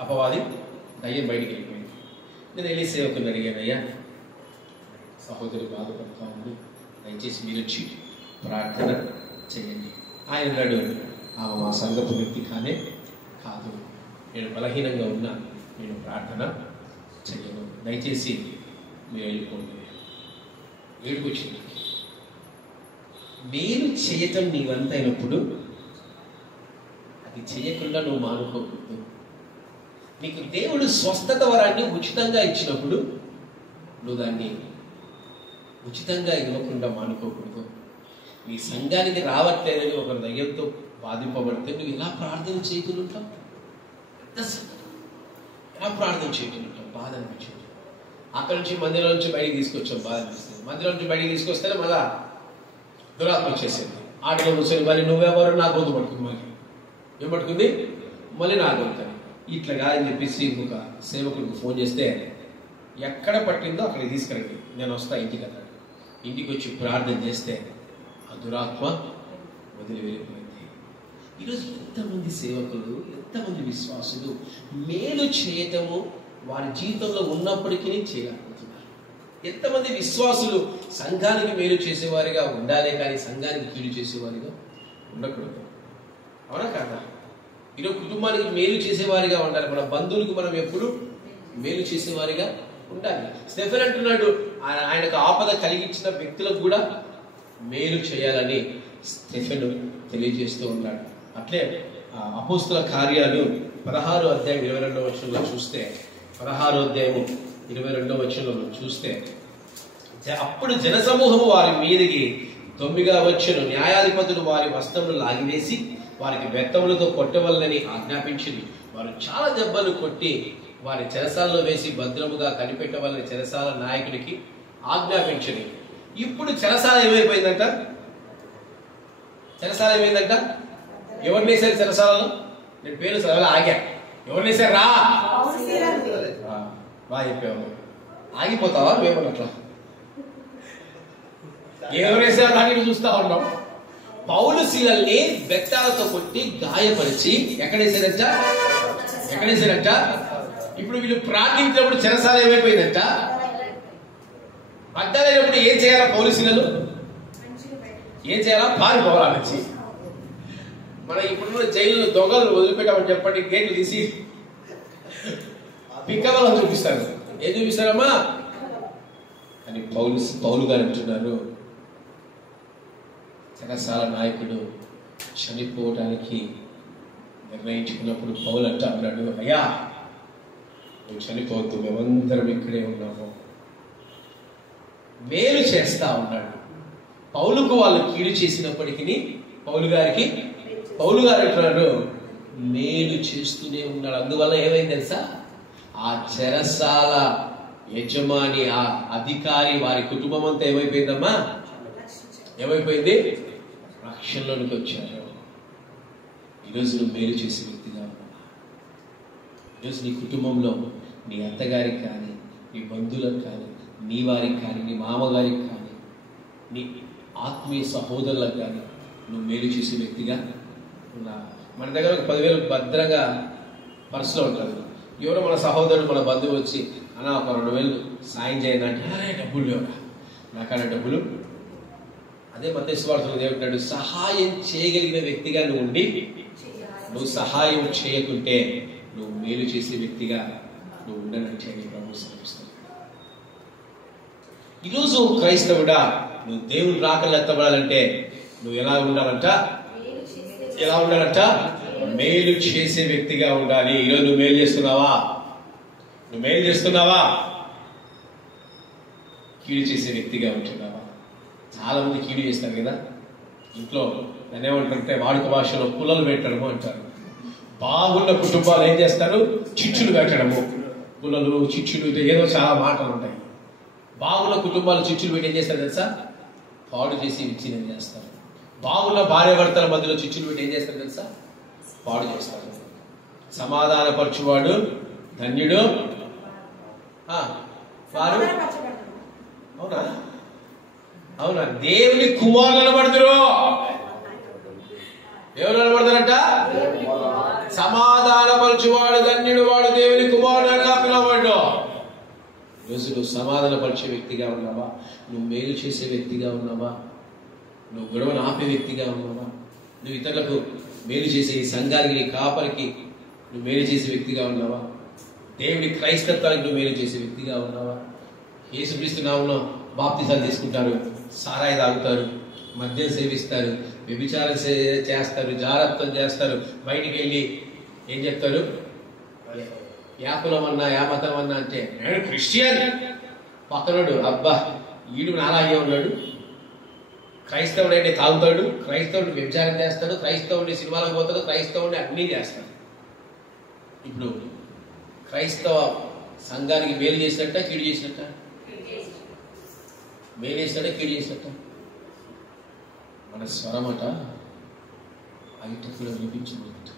అపవాది దయ్యం బయటికి వెళ్ళిపోయింది. నేను వెళ్ళి సేవకుని అడిగానయ్యా, సహోదరి బాధపడతా ఉంది, దయచేసి మీరు వచ్చి ప్రార్థన చేయండి. ఆయన అన్నాడు, ఆమె మా సంఘపు వ్యక్తి కానే కాదు, నేను బలహీనంగా ఉన్నా, నేను ప్రార్థన చేయను, దయచేసి మీరు వెళ్ళిపోండి. ఏడుకొచ్చింది. మేలు చేయటం నీ వంత అయినప్పుడు అది చేయకుండా నువ్వు మానుకోకూడదు. నీకు దేవుడు స్వస్థత వరాన్ని ఉచితంగా ఇచ్చినప్పుడు నువ్వు దాన్ని ఉచితంగా ఇవ్వకుండా మానుకోకూడదు. నీ సంఘానికి రావట్లేదని ఒక దయ్యంతో బాధింపబడితే నువ్వు ఇలా ప్రార్థన చేయగలుగుతావు? ఎలా ప్రార్థన చేయగలుగుతావు? బాధ అనిపించింది. అక్కడి నుంచి మందిరం నుంచి బయటికి తీసుకొచ్చాం, బాధ అనిపిస్తుంది. మందిరం నుంచి బయటికి తీసుకొస్తేనే మళ్ళా దురాత్మ వచ్చేసింది. ఆటలో కూర్చొని మరి నువ్వెవరు, నా గొంతు పట్టుకుంది, మళ్ళీ ఏం పట్టుకుంది, మళ్ళీ నా గొంతు ఇట్లా కాదని చెప్పేసి ఇంకొక సేవకుడికి ఫోన్ చేస్తే ఎక్కడ పట్టిందో అక్కడికి తీసుకెళ్ళండి, నేను వస్తా ఇంటికి అన్నాడు. ఇంటికి వచ్చి ప్రార్థన చేస్తే ఆ దురాత్మ వదిలి వెళ్ళిపోయింది. ఈరోజు ఎంతమంది సేవకులు, ఎంతమంది విశ్వాసులు మేలు చేయటము వారి జీవితంలో ఉన్నప్పటికీ చేయలేకపోతున్నారు. ఎంతమంది విశ్వాసులు సంఘానికి మేలు చేసేవారిగా ఉండాలి, కానీ సంఘానికి కీడు చేసేవారిగా ఉండకూడదు. అవునా కాదా? ఈరోజు కుటుంబానికి మేలు చేసేవారిగా ఉండాలి. మన బంధువులకు మనం ఎప్పుడు మేలు చేసేవారిగా ఉండాలి. స్టెఫెన్ అంటున్నాడు ఆయనకు ఆపద కలిగించిన వ్యక్తులకు కూడా మేలు చేయాలని స్టెఫెన్ తెలియజేస్తూ ఉన్నాడు. అట్లే అపోస్తుల కార్యాలు 16వ అధ్యాయం 22వ వచనంలో చూస్తే 16వ అధ్యాయం 22వ వచనంలో చూస్తే అప్పుడు జనసమూహము వారి మీదికి దొమ్మిగా వచ్చెను. న్యాయాధిపతులు వారి వస్త్రములు లాగివేసి వారికి బెత్తములతో కొట్టవలనని ఆజ్ఞాపించింది. వారు చాలా దెబ్బలు కొట్టి వారి చెరసాలలో వేసి భద్రముగా కనిపెట్టవాలని చెరసాల నాయకుడికి ఆజ్ఞాపించింది. ఇప్పుడు చెరసాల ఏమైపోయిందంట? చెరసాల ఏమైందంట? ఎవరిని వేశారు చెరసాలలో? నేను పేరు చదవాలి, ఆగా. ఎవరిని వేశారు? రా చెప్పావు. ఆగిపోతావా నువ్వేమన్నట్లా? ఎవరేసా దాన్ని చూస్తా ఉన్నాం. పౌలు శీలల్ని బెత్తాలతో కొట్టి గాయపరిచి ఎక్కడేసారంట? ఇప్పుడు వీళ్ళు ప్రార్థించినప్పుడు చెరసాల ఏమైపోయిందంట? అడ్డాలైనప్పుడు ఏం చేయాలా? పౌలు శీలలు ఏం చేయాలా? పారిపోవాలని వచ్చి మన ఇప్పుడున్న జైలు దొంగలు వదిలిపెట్టామని చెప్పండి, గేట్లు తీసి పిక్కవలను చూపిస్తారు. ఏం చూపిస్తారమ్మా అని పౌలు గారు అంటున్నారు. చెరసాల నాయకుడు చనిపోవడానికి నిర్ణయించుకున్నప్పుడు పౌలు అంటా అన్నాడు, అయ్యా నువ్వు చనిపోవద్దు, మేమందరం ఇక్కడే ఉన్నాము. మేలు చేస్తా ఉన్నాడు. పౌలుకు వాళ్ళు కీడు చేసినప్పటికీ పౌలు గారు అంటున్నాడు మేలు చేస్తూనే ఉన్నాడు. అందువల్ల ఏమైంది తెలుసా? ఆ చెరసాల యజమాని, ఆ అధికారి, వారి కుటుంబం అంతా ఏమైపోయిందమ్మా? ఏమైపోయింది? రక్షణలోనికి వచ్చారు. ఈరోజు నువ్వు మేలు చేసే వ్యక్తిగా ఉన్నావా? ఈరోజు నీ కుటుంబంలో నీ అత్తగారికి కానీ, నీ బంధువులకు కానీ, నీ వారికి కానీ, నీ మామగారికి కానీ, నీ ఆత్మీయ సహోదరులకు కానీ నువ్వు మేలు చేసే వ్యక్తిగా ఉన్నా? మన దగ్గర ఒక 10,000 భద్రంగా పర్సులో ఉంటుంది. ఎవరో మన సహోదరుడు, మన బంధువు వచ్చి అన్న ఒక 2,000 సాయం చేయండి అంటే, అరే డబ్బులు లేవురా, నాకన్నా డబ్బులు. అదే మత్తయి సువార్తలో ఏమంటాడు? సహాయం చేయగలిగిన వ్యక్తిగా నువ్వు ఉండి నువ్వు సహాయం చేయకుంటే నువ్వు మేలు చేసే వ్యక్తిగా నువ్వు ఉండనంటే ప్రభు శ్రమిస్తాడు. ఈరోజు క్రైస్తవుడా, నువ్వు దేవుని రాకలు ఎత్తబడాలంటే నువ్వు ఎలా ఉండాలంట? మేలు చేసే వ్యక్తిగా ఉండాలి. ఈరోజు నువ్వు మేలు చేస్తున్నావా? కీడు చేసే వ్యక్తిగా ఉంటున్నావా? చాలా మంది కీడు చేస్తారు కదా ఇంట్లో. దాన్ని ఏమంటారంటే వాడుక భాషలో పుల్లలు పెట్టడము అంటారు. బాగున్న కుటుంబాలు ఏం చేస్తారు? చిచ్చులు పెట్టడము. పుల్లలు, చిచ్చులు, ఏదో చాలా మాటలు ఉంటాయి. బాగున్న కుటుంబాలు చిచ్చులు పెట్టి ఏం చేస్తారు తెలుసా? పాడు చేసి విచ్ఛిన్నం చేస్తారు. బాగున్న భార్యాభర్తల మధ్యలో చిచ్చులు పెట్టి ఏం చేస్తారు తెలుసా? పాడు చేస్తారు. సమాధానపరచువాడు ధన్యుడు. వారు అవునా దేవుని కుమారులు అనబడతారు. ఎవరు అనబడతారంట? సమాధానపరచువాడు ధన్యుడు, వాడు దేవుని కుమారుడుగా పిలవబడ్డు. ఈరోజు నువ్వు సమాధానపరిచే వ్యక్తిగా ఉన్నావా? నువ్వు మేలు చేసే వ్యక్తిగా ఉన్నావా? నువ్వు గొడవను ఆపే వ్యక్తిగా ఉన్నావా? నువ్వు ఇతరులకు మేలు చేసే ఈ సంఘానికి, నీ కాపరికి నువ్వు మేలు చేసే వ్యక్తిగా ఉన్నావా? దేవుడి క్రైస్తత్వానికి నువ్వు మేలు చేసే వ్యక్తిగా ఉన్నావా? యేసుక్రీస్తు నామములో బాప్తిసాలు తీసుకుంటారు, సారాయి తాగుతారు, మద్యం సేవిస్తారు, వ్యభిచారం చేస్తారు, జారత్వం చేస్తారు. బయటికి వెళ్ళి ఏం చెప్తారు? యాకులం అన్నా, యా మతం అన్నా అంటే నేను క్రిస్టియన్. పక్కనోడు అబ్బా ఈడు నాలాగే ఉన్నాడు. క్రైస్తవుడు అంటే తాగుతాడు, క్రైస్తవుడు వ్యభిచారం చేస్తాడు, క్రైస్తవుడిని సినిమాలకు పోతాడు, క్రైస్తవుడిని అన్నీ చేస్తాడు. ఇప్పుడు క్రైస్తవ సంఘానికి మేలు చేసినట్ట, కీడు చేసినట్ట? మేలు చేసినట్ట, కీడు చేసినట్ట? మన స్వరమట బయటకు వినిపించబోతుంది.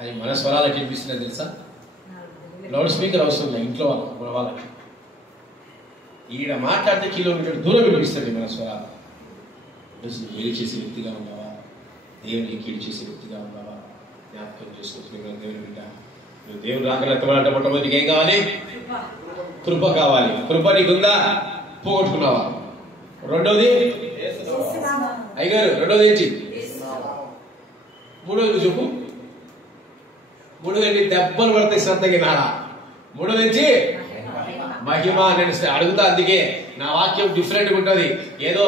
అది మన స్వరాలకు వినిపిస్తున్నది తెలుసా? లౌడ్ స్పీకర్ అవసరం లేదు ఇంట్లో వాళ్ళకి. ఈడ మాట్లాడితే కిలోమీటర్ దూరం వినిపిస్తుంది మన స్వరాలు. నువ్వు మేలు చేసే వ్యక్తిగా ఉన్నావా? దేవుని కీడు చేసే వ్యక్తిగా ఉన్నావా? జ్ఞాపకం చేసుకుంటున్నా దేవుని బిడ్డ. నువ్వు దేవుని రాకలు ఎత్తబడాలంటే మొట్టమొదటికి ఏం కావాలి? కృప కావాలి. కృప నీకుందా? పోగొట్టుకున్నావా? రెండోది అయ్యగారు, రెండోది ఏంటి? మూడోది చెప్పు. మూడోది ఏంటి? దెబ్బలు పడతాయి సంతకి నాడా. మూడో నుంచి మహిమ. నేను అడుగుతా, అందుకే నా వాక్యం డిఫరెంట్ గా ఉంటది. ఏదో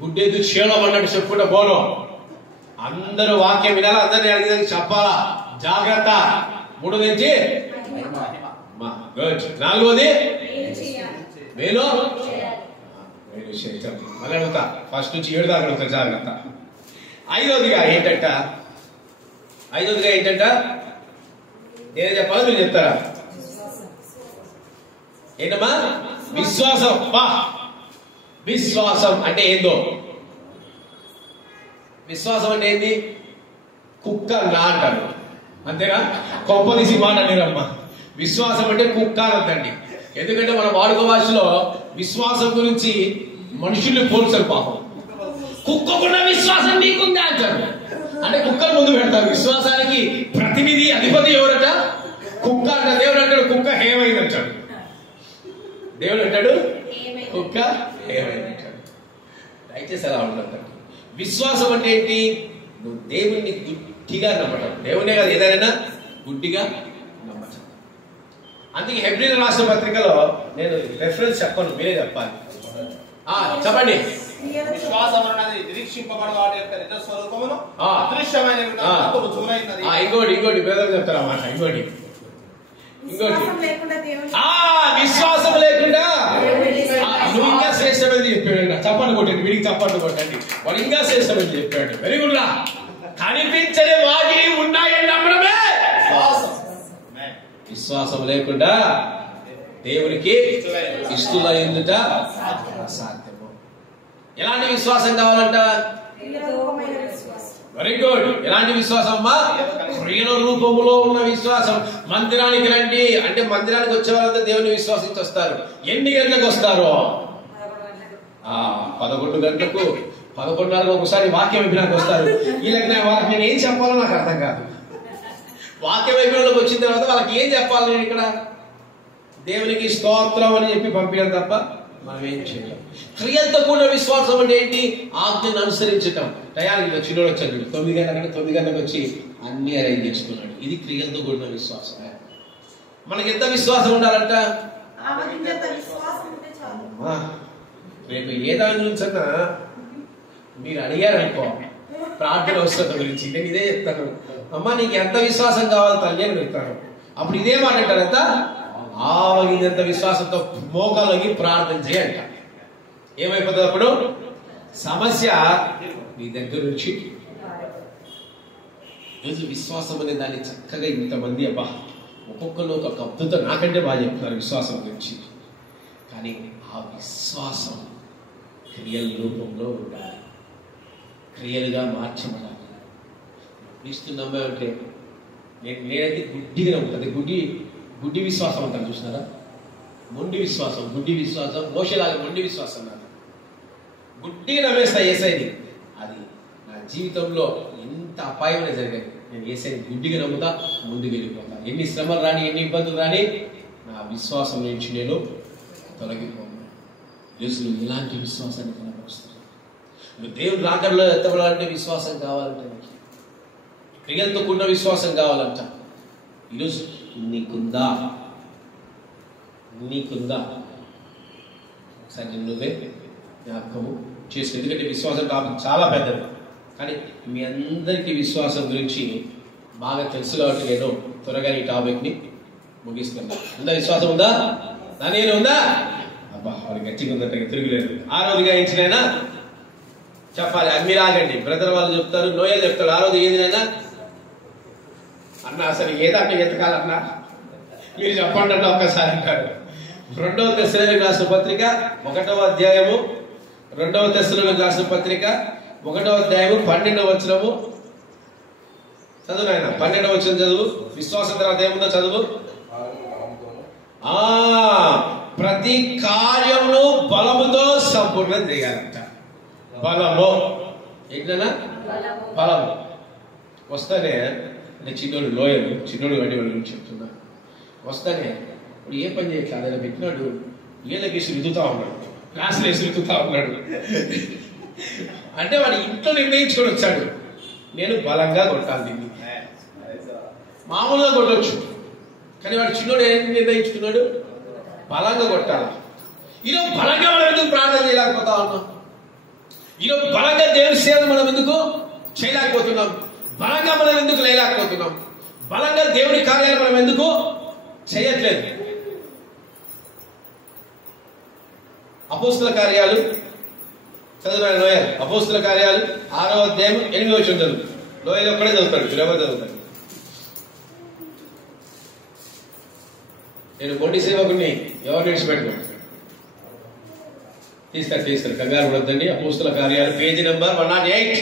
గుడ్డేది క్షీణం అన్నట్టు చెప్పుకుంటా పోను. అందరూ వాక్యం వినాలా, అందరినీ అడిగేది చెప్పాలా, జాగ్రత్త. మూడో నుంచి గుడ్. నాలుగోది మేలు చేయటం. మళ్ళీ అడుగుతా, ఫస్ట్ నుంచి 7 దాకా అడుగుతా, జాగ్రత్త. ఐదోదిగా ఏంటంట నేను చెప్పాలి, మీరు చెప్తారా? ఏంటమ్మా? విశ్వాసం. విశ్వాసం అంటే ఏందో? విశ్వాసం అంటే ఏంది? కుక్క నా అంటారు, అంతేనా? కొంపదీసి మాట నేనమ్మా. విశ్వాసం అంటే కుక్క అనద్దండి. ఎందుకంటే మన వాడుక భాషలో విశ్వాసం గురించి మనుషుల్ని పోల్చారు. పాపం, కుక్కకున్న విశ్వాసం నీకుందా అంటారు. అంటే కుక్కను ముందు పెడతారు. విశ్వాసానికి ప్రతినిధి అధిపతి ఎవరట? కుక్క అంట. దేవుడు అంటాడు కుక్క ఏమైంది అంటాడు. దేవుడు అంటాడు కుక్క ఏమైంది అంటాడు. దయచేసి అలా ఉండదు. విశ్వాసం అంటే ఏంటి? నువ్వు దేవుణ్ణి గుడ్డిగా నమ్మటం. దేవునే కాదు, ఏదైనా గుడ్డిగా నమ్మటం. అందుకే హెబ్రీయుల రాష్ట్ర పత్రికలో నేను రెఫరెన్స్ చెప్పను, మీరే చెప్పాలి. చెప్పండి. విశ్వాసం అన్నది నిరీక్షింపబడిన వాటి యొక్క నిజ స్వరూపమును అదృశ్యమైన విధానమునకు రుజువునైనది. ఇంకోటి బ్రదర్ చెప్తారు అన్నమాట. ఇంకోటి విశ్వాసం లేకుండా నువ్వు ఇంకా శ్రేష్టమైంది చెప్పాడు. చప్పట్లు కొట్టండి, వీడికి చప్పట్లు కొట్టండి. వాడు ఇంకా శ్రేష్టమైంది చెప్పాడు. వెరీ గుడ్ రా. కనిపించని వాటిని ఉన్నాయని నమ్మడమే విశ్వాసం లేకుండా దేవునికి ఇష్టలైందుట అసాధ్యము. ఎలాంటి విశ్వాసం కావాలంట? Very good. ఎలాంటి విశ్వాసం అమ్మా? క్రియల రూపంలో ఉన్న విశ్వాసం. మందిరానికి రండి అంటే మందిరానికి వచ్చే వాళ్ళంతా దేవుని విశ్వాసించి వస్తారు. ఎన్ని గంటలకు వస్తారో? 11 గంటలకు, 11:30 ఒకసారి వాక్యం వినడానికి వస్తారు. వీళ్ళకి వాళ్ళకి నేను ఏం చెప్పాలో నాకు అర్థం కాదు. వాక్యం వైపులోకి వచ్చిన తర్వాత వాళ్ళకి ఏం చెప్పాలి? నేను ఇక్కడ దేవునికి స్తోత్రం అని చెప్పి పంపించడం తప్ప మనం ఏం చేయలేం. క్రియలతో కూడిన విశ్వాసం అంటే ఏంటి? ఆజ్ఞను అనుసరించటం. టయానికి చిన్నోడు వచ్చాడు, 9 గంటల 9 గంటలకు వచ్చి అన్ని అరేంజ్ చేసుకున్నాడు. ఇది క్రియలతో కూడిన విశ్వాసం. మనకి ఎంత విశ్వాసం ఉండాలంట? రేపు ఏ దాని గురించన్నా మీరు అడిగారనుకో, ప్రార్థన అవసరత గురించి, నేను ఇదే చెప్తాను. అమ్మా నీకు ఎంత విశ్వాసం కావాలి తల్లి అని చెప్తాను. అప్పుడు ఇదే మాట అంటారంట, ఆవగినంత విశ్వాసంతో మోకాలకి ప్రార్థన చేయంట. ఏమైపోతుంది అప్పుడు? సమస్య మీ దగ్గర నుంచి. ఈరోజు విశ్వాసం అనే దాన్ని చక్కగా ఇంతమంది అబ్బా ఒక్కొక్కరు ఒక అద్భుతం నాకంటే బాగా చెప్తున్నారు విశ్వాసం గురించి. కానీ ఆ విశ్వాసం క్రియల రూపంలో ఉండాలి, క్రియలుగా మార్చబడాలి. ఇస్తున్నామే అంటే నేనైతే గుడ్డిగా ఉంటుంది. గుడ్డి విశ్వాసం అంటారు, చూసినారా? మొండి విశ్వాసం, గుడ్డి విశ్వాసం. మోషలాగా మొండి విశ్వాసం నాది. గుడ్డిగా నమ్మేస్తా ఏసైని. అది నా జీవితంలో ఎంత అపాయమైన జరిగింది. నేను ఏసైని గుడ్డిగా నమ్ముతా, ముందుకు వెళ్ళిపోతా. ఎన్ని శ్రమలు రాని, ఎన్ని ఇబ్బందులు రాని, నా విశ్వాసం నుంచి నేను తొలగిపోను. యేసు ఇలాంటి విశ్వాసాన్ని కనపరుస్తాను. నువ్వు దేవుని రాకడలో ఎత్తబడాలంటే విశ్వాసం కావాలంటే, క్రియలతో కూడిన విశ్వాసం కావాలంట. ఈరోజు నీకుందా? ఒకసారి నువ్వే జ్ఞాపకము చేసు. ఎందుకంటే విశ్వాసం టాపిక్ చాలా పెద్దది. కానీ మీ అందరికీ విశ్వాసం గురించి బాగా తెలుసు కాబట్టి నేను త్వరగా ఈ టాపిక్ని ముగిస్తున్నాను. ఉందా? విశ్వాసం ఉందా? దాని ఉందా? అబ్బా వాడికి గట్టిగా ఉందంటే తిరుగులేదు. 6వదిగా ఇచ్చినైనా చెప్పాలి. అది మీరు ఆగండి. బ్రదర్ వాళ్ళు చెప్తారు, నోయల్ చెప్తాడు. 6వది ఏందినైనా అన్న అసలు ఏదంటే ఎతకాలన్నా మీరు చెప్పండి అన్న ఒక్కసారి అంటారు. 2వ తెస్సలోనికీయులకు రాసిన పత్రిక 1వ అధ్యాయము, 2వ తెస్సలోనికీయులకు రాసిన పత్రిక 1వ అధ్యాయము 12వ వచనము చదువు ఆయన. 12వ వచనం చదువు. విశ్వాసం తర్వాత ఏముందో చదువు. ప్రతి కార్యమును బలముతో సంపూర్ణం చేయాలంట. బలము ఏంటన్నా? బలము వస్తానే. నేను చిన్నోడు లోయలు, చిన్నోడు వంటి వాళ్ళ గురించి చెప్తున్నా. వస్తానే ఇప్పుడు ఏ పని చేయట్లేదు. ఆయన పెట్టినాడు, వీళ్ళకి వేసి రుద్దుతా ఉన్నాడు, క్లాసులు వేసి రుద్దుతా ఉన్నాడు. అంటే వాడు ఇంట్లో నిర్ణయించుకొని వచ్చాడు, నేను బలంగా కొట్టాలి దీన్ని. మామూలుగా కొట్టవచ్చు, కానీ వాడు చిన్నోడు ఏం నిర్ణయించుకున్నాడు? బలంగా కొట్టాలి. ఈరోజు బలంగా మనం ఎందుకు ప్రార్థన చేయలేకపోతా ఉన్నాం? ఈరోజు బలంగా దేవుని సేవ మనం ఎందుకు చేయలేకపోతున్నాం? బలంగా మనం ఎందుకు లేలేకపోతున్నాం? బలంగా దేవుని కార్యాలు మనం ఎందుకు చేయట్లేదు? అపోస్తుల కార్యాలు చదివాడు లోయల్. అపోస్తుల కార్యాలు 6వ అధ్యాయం 8వ వచనం చదువు. లోయల్ ఒక్కడే చదువుతాడు, ఎవరు చదువుతాడు? నేను మొండి సేవకుని ఎవరు విడిచిపెట్టుకోండి. తీస్తారు కంగారు పడొద్దండి. అపోస్తుల కార్యాలు పేజీ నెంబర్ 108.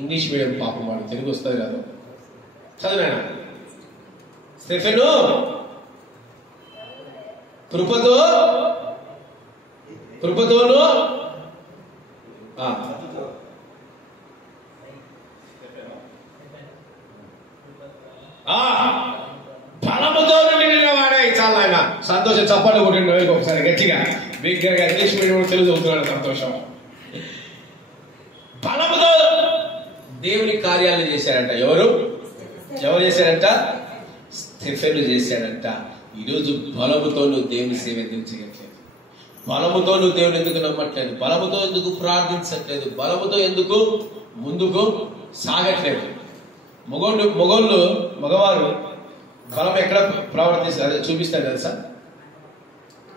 ఇంగ్లీష్ మీడియం పాపం వాడు, తెలుగు వస్తుంది కదా. చదివానా? స్టెఫెను కృపతోను బలముతో నిండిన వాడే. చాలా ఆయన సంతోషం. చప్పట్లు కొట్టిండు ఒకసారి గట్టిగా. బిగ్గరగా ఇంగ్లీష్ మీడియం తెలుగు చదువుతున్నాడు. సంతోషం. బలముతో దేవుని కార్యాలు చేశారంట. ఎవరు చేశారంట? స్టెఫెను చేశాడంట. ఈరోజు బలముతో నువ్వు దేవుని సేవ ఎందుకు చేయట్లేదు? బలముతో నువ్వు దేవుని ఎందుకు నమ్మట్లేదు? బలముతో ఎందుకు ప్రార్థించట్లేదు? బలముతో ఎందుకు ముందుకు సాగట్లేదు? మగవారు బలం ఎక్కడ ప్రవర్తిస్తారు చూపిస్తారు తెలుసా?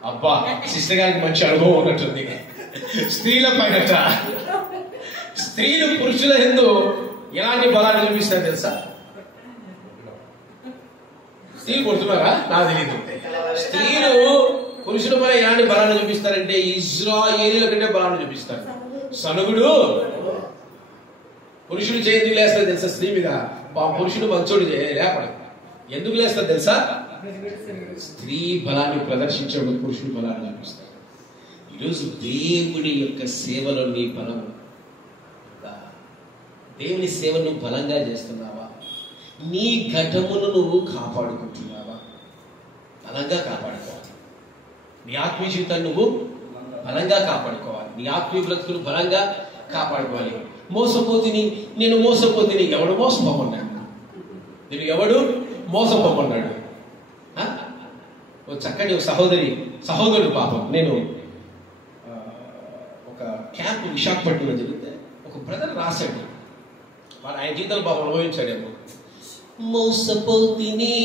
అబ్బా, సిస్టర్ గారికి మంచి అనుభవం ఉన్నట్టుంది. స్త్రీల పైన స్త్రీలు పురుషుల యందు ఎలాంటి బలాన్ని చూపిస్తారు తెలుసా? స్త్రీలు కొడుతున్నారా? నాకు తెలియదు. స్త్రీలు పురుషుల పైన ఎలాంటి బలాన్ని చూపిస్తారంటే ఇజ్రాయేలీల కంటే బలాన్ని చూపిస్తారు. సనుగుడు పురుషుడు ఎందుకు లేస్తారు తెలుసా? స్త్రీ మీద పురుషుడు మంచోడు లేపడు. ఎందుకు లేస్తారు తెలుసా? స్త్రీ బలాన్ని ప్రదర్శించడం పురుషుడు బలాన్ని చూపిస్తారు. ఈరోజు దేవుని యొక్క సేవలో నీ బలం, దేవుని సేవ నువ్వు బలంగా చేస్తున్నావా? నీ ఘటమును నువ్వు కాపాడుకుంటున్నావా? బలంగా కాపాడుకోవాలి. నీ ఆత్మీయ జీవితాన్ని నువ్వు బలంగా కాపాడుకోవాలి. నీ ఆత్మీయ బ్రతుకును బలంగా కాపాడుకోవాలి. నేను మోసపోతిని. ఎవడు మోసపోమన్నాడు? నేను ఎవడు మోసపోమన్నాడు? చక్కటి ఒక సహోదరుడు పాపం. నేను ఒక క్యాంప్ విశాఖపట్నంలో జరిగితే ఒక బ్రదర్ రాశాడు. వాడు ఆయన జీవితాలు పాపం అనుభవించాడేమో. మోసపోతిని,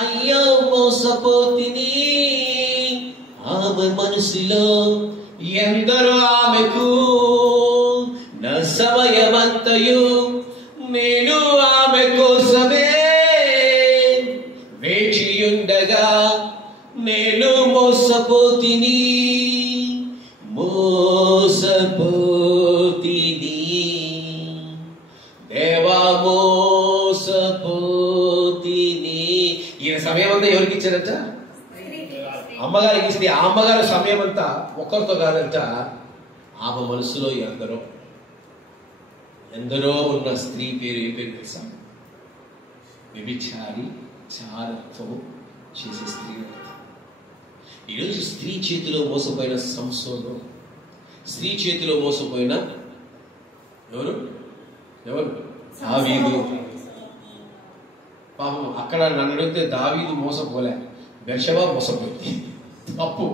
అయ్యో మోసపోతిని, ఆమె మనసులో ఎందరో ఆమెకు నా సమయమంతయు నేను ఆమె కోసమే వేచియుండగా నేను మోసపోతిని. దేవా మోసపోతిని. ఈయన సమయం అంతా ఎవరికి ఇచ్చారంట? అమ్మగారికి ఇస్తే ఆ అమ్మగారి సమయం అంతా ఒక్కరితో కాదంట. ఆమె మనసులో ఎందరో ఉన్న స్త్రీ పేరు ఏ పేరు తెలుసా? వ్యభిచారి, చారత్వం చేసే స్త్రీ. ఈరోజు స్త్రీ చేతిలో మోసపోయిన సంసోను, స్త్రీ చేతిలో మోసపోయిన ఎవరు? దావీదు. పాపం అక్కడ నన్ను అడిగితే దావీదు మోసపోలే, బెర్షెబా మోసపోయింది. తప్పు,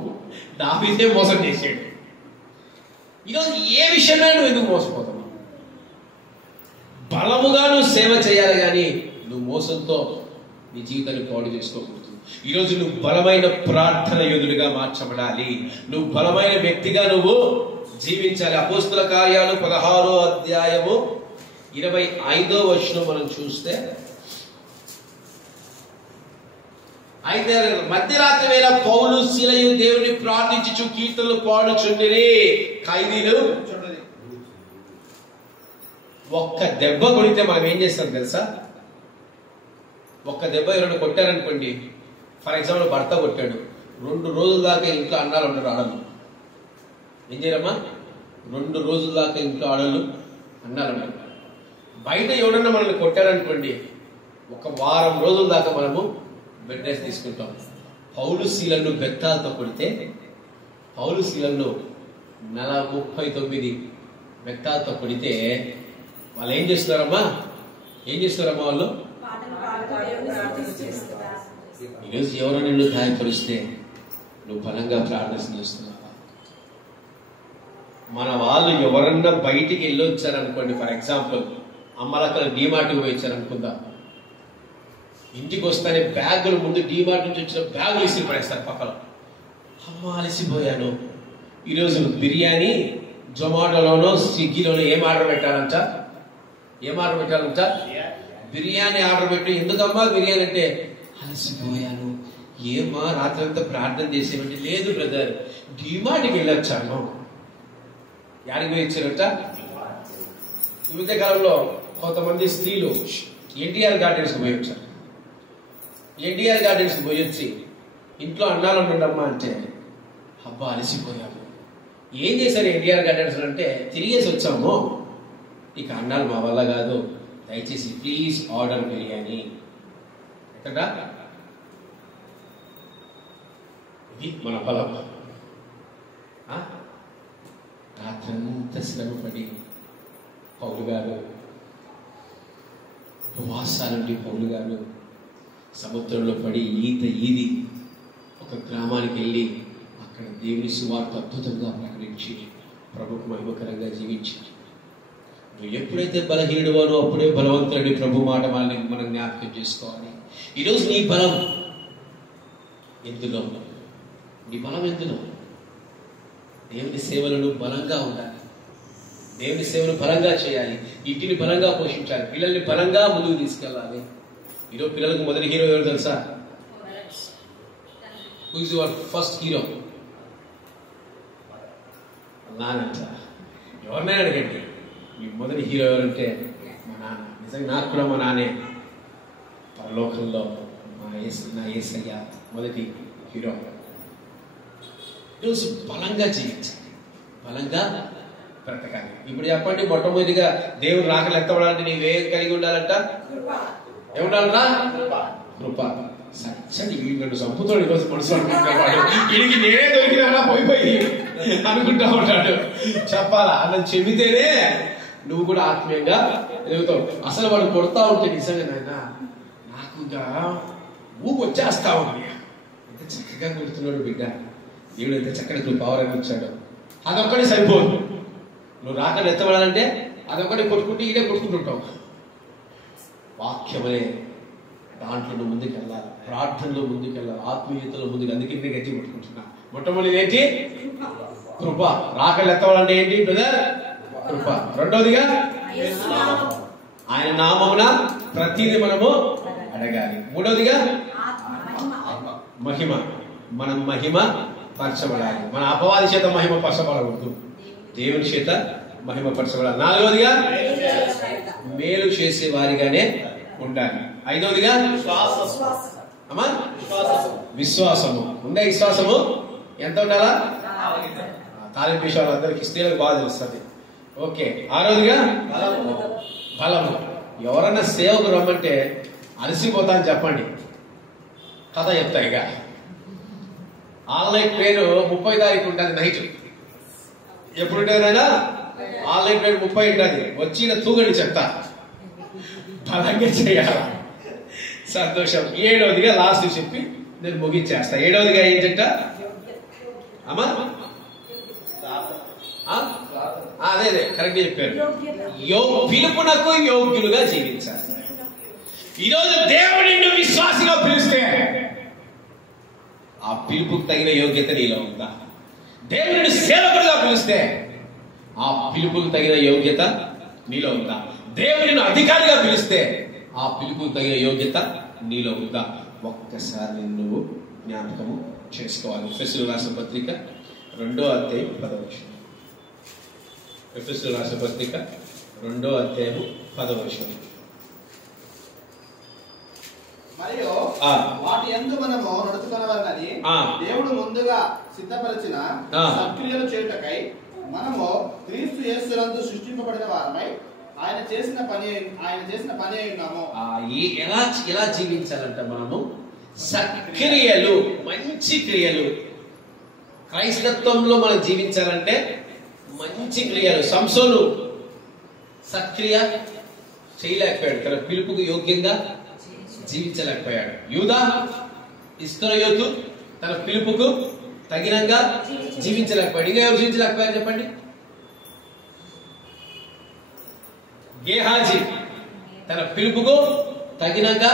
దావీదే మోసం చేసాడు. ఈరోజు ఏ విషయంలో నువ్వు ఎందుకు మోసపోతావు? బలముగా నువ్వు సేవ చేయాలి, కానీ నువ్వు మోసంతో నీ జీవితాన్ని పాడు చేసుకోకూడదు. ఈరోజు నువ్వు బలమైన ప్రార్థన యోధుడిగా మార్చబడాలి. నువ్వు బలమైన వ్యక్తిగా నువ్వు జీవించాలి. అపోస్తుల కార్యాలు 16వ అధ్యాయము 25వ వచనం మనం చూస్తే, అయితే మధ్యరాత్రి వేళ పౌలు శీలయు దేవుని ప్రార్థించుచు కీర్తనలు పాడుచుండిరి. ఖైదీలు ఒక్క దెబ్బ కొడితే మనం ఏం చేస్తాం తెలుసా? ఒక్క దెబ్బ ఎవరైనా కొట్టారనుకోండి, ఫర్ ఎగ్జాంపుల్ భర్త కొట్టాడు, 2 రోజుల దాకా ఇంట్లో అన్నాలు ఉంటారు ఆడలు. ఏం చేయరమ్మా? 2 రోజుల దాకా ఇంట్లో ఆడలు అన్నాలు ఉంటారు. బయట ఎవడన్నా మనల్ని కొట్టారనుకోండి, 1 వారం రోజుల దాకా మనము బెడ్ రెస్ట్ తీసుకుంటాం. పౌలు శీలను బెత్తాలతో కొడితే, పౌలు శీలను 39 బెత్తాలతో కొడితే వాళ్ళు ఏం చేస్తున్నారమ్మా? ఏం చేస్తారమ్మా వాళ్ళు? పాటలు పాడుతూ దేవుని స్తుతిస్తారు. ఈరోజు ఎవరో నిన్ను గాయపరిస్తే నువ్వు బలంగా ప్రార్థన చేస్తున్నావా? మన వాళ్ళు ఎవరన్నా బయటికి వెళ్ళొచ్చారనుకోండి, ఫర్ ఎగ్జాంపుల్ అమ్మలక్కల డీమార్ట్కి పోయి వచ్చారనుకుందాం, ఇంటికి వస్తానే బ్యాగుల ముందు డీమార్ట్ నుంచి వచ్చిన బ్యాగులు ఇసి పడేస్తారు పక్కన. అమ్మ అలసిపోయాను, ఈరోజు బిర్యానీ జొమాటోలోనో స్విగ్గీలోనో ఏం ఆర్డర్ పెట్టాలంట? బిర్యానీ ఆర్డర్ పెట్టి. ఎందుకమ్మా బిర్యానీ అంటే? అలసిపోయాను. ఏమా రాత్రి అంతా ప్రార్థన చేసేవండి? లేదు బ్రదర్, డీమార్ట్కి వెళ్ళొచ్చాను. యాడికి పోయి వచ్చారంట? ఈ మధ్య కాలంలో కొంతమంది స్త్రీలు ఎన్టీఆర్ గార్డెన్స్కి పోయి వచ్చారు. ఎన్టీఆర్ గార్డెన్స్కి పోయి వచ్చి ఇంట్లో అన్నాలు ఉండమ్మా అంటే, అబ్బా అలసిపోయాము. ఏం చేశారు ఎన్టీఆర్ గార్డెన్స్ అంటే? తిరిగేసి వచ్చాము, ఇక అన్నాలు మా వల్ల కాదు, దయచేసి ప్లీజ్ ఆర్డర్ బిర్యానీ. ఎక్కడ? ఇది మన బలం. రాత్రంతా శ్రమపడి పౌలు గారు, ఉపవాసాలుండి పౌలు గారు సముద్రంలో పడి ఈది ఒక గ్రామానికి వెళ్ళి అక్కడ దేవుని సువార్త అద్భుతంగా ప్రకటించి ప్రభుకు మహిమకరంగా జీవించారు. నువ్వు ఎప్పుడైతే బలహీనుడువారో అప్పుడే బలవంతులని ప్రభు మాట మనం జ్ఞాపకం చేసుకోవాలి. ఈరోజు నీ బలం ఎందులో? నీ బలం ఎందులో? దేవుని సేవలను బలంగా ఉండాలి, దేవుని సేవను బలంగా చేయాలి, ఇంటిని బలంగా పోషించాలి, పిల్లల్ని బలంగా ముందుకు తీసుకెళ్ళాలి. ఈరోజు పిల్లలకు మొదటి హీరో ఎవరు తెలుసా? Who is your first hero? నానంట. ఎవరినైనా అడగండి, మీ మొదటి హీరో ఎవరంటే మా నాన్న. నిజంగా నాకు కూడా మా నాన్నే పరలోకంలో నా యేసయ్య మొదటి హీరో. ఈరోజు బలంగా జీవించాలి, బలంగా బ్రతకాలి. ఇప్పుడు చెప్పండి, మొట్టమొదటిగా దేవుడు రాకలు ఎత్తవడానికి నీవేం కలిగి ఉండాలంట? ఏముండాలన్నా? కృప. సచ్చండి వీళ్ళు సంపుతాడు ఈరోజు మనసు అనుకుంటున్నాడు, వీడికి నేనే దొరికినా పోయిపోయి అనుకుంటా ఉంటాడు. చెప్పాలా? అలా చెబితేనే నువ్వు కూడా ఆత్మీయంగా ఎదుగుతావు. అసలు వాడు కొడతా ఉంటే నిజంగా నాయన నాకు ఇంకా ఊపు వచ్చేస్తా ఉంది. ఎంత చక్కగా కొడుతున్నాడు బిడ్డ, దేవుడు ఎంత చక్కటి నువ్వు పవర్ ఇచ్చాడు. అదొక్కడే సరిపోదు. నువ్వు రాకలు ఎత్తబడాలంటే అదొక్కడే కొట్టుకుంటే ఇదే కొట్టుకుంటుంటావు. వాక్యమనే దాంట్లో నువ్వు ముందుకు వెళ్ళాలి, ప్రార్థనలో ముందుకు వెళ్ళాలి, ఆత్మీయతలో ముందుకు. అందుకే నేను గట్టి కొట్టుకుంటున్నా. మొట్టమొదటి ఏంటి? కృప. రాకలు ఎత్తవాలంటే ఏంటి బ్రదర్? కృప. రెండోదిగా ఆయన నామమున ప్రతిదీ మనము అడగాలి. మూడోదిగా మహిమ. మనం మహిమ పరచబడాలి. మన అపవాది చేత మహిమ పరచబడకూడదు, దేవుని చేత మహిమ పరచబడాలి. నాలుగోదిగా మేలు చేసే వారిగానే ఉండాలి. ఐదోదిగా అమ్మా విశ్వాసము. ఉండే విశ్వాసము ఎంత ఉండాలా? తాలింపు విషయాలు అందరికి స్త్రీలకు బాగా తెలుస్తుంది. ఓకే. ఆరోదిగా బలము. ఎవరన్నా సేవకు రమ్మంటే అలసిపోతా అని చెప్పండి, కథ చెప్తా. ఇక ఆన్లైన్ పేరు 30 తారీఖు ఉంటుంది నైట్. ఎప్పుడుంటేదైనా ఆన్లైన్ పేరు 30 ఉంటుంది. వచ్చిన తూగని చెప్తా, బలంగా చేయాల. సంతోషం. ఏడవదిగా లాస్ట్ చెప్పి నేను ముగించేస్తా. ఏడవదిగా ఏంటంట అమ్మా? అదే కరెక్ట్ చెప్పారు. పిలుపునకు యోగ్యులుగా జీవించాలి. ఈరోజు దేవుడు నిన్ను విశ్వాసిగా పిలిస్తే ఆ పిలుపుకు తగిన యోగ్యత నీలో ఉందా? దేవుడిని సేవకుడుగా పిలిస్తే ఆ పిలుపుకు తగిన యోగ్యత నీలో ఉందా? దేవుడిని అధికారిగా పిలిస్తే ఆ పిలుపుకు తగిన యోగ్యత నీలో ఉందా? ఒక్కసారి నువ్వు జ్ఞాపకము చేసుకోవాలి. ఎఫెసీయులకు రాసిన పత్రిక 2వ అధ్యాయం 10వ వచనం. ఎఫెసీయులకు రాసిన పత్రిక 2వ అధ్యాయం 10వ వచనం. మరియు వాటి యందు మనము నడుచుకొనవలెనని దేవుడు ముందుగా సిద్ధపరిచిన సత్క్రియలు చేయుటకై మనము క్రీస్తు యేసునందు సృష్టింపబడిన వారమై ఆయన చేసిన పని ఉన్నాము. ఎలా జీవించాలంట మనము? సత్క్రియలు, మంచి క్రియలు. క్రైస్తత్వంలో మనం జీవించాలంటే మంచి క్రియలు. సంసోను సత్క్రియ చేయలేకపోయాడు, తన పిలుపుకు యోగ్యంగా జీవించలేకపోయాడు. యూదా ఇస్కరియోతు తన పిలుపుకు తగినంగా జీవించలేకపోయాడు. ఇంకా ఎవరు జీవించలేకపోయారు చెప్పండి? గేహాజీ తన పిలుపుకు తగినంగా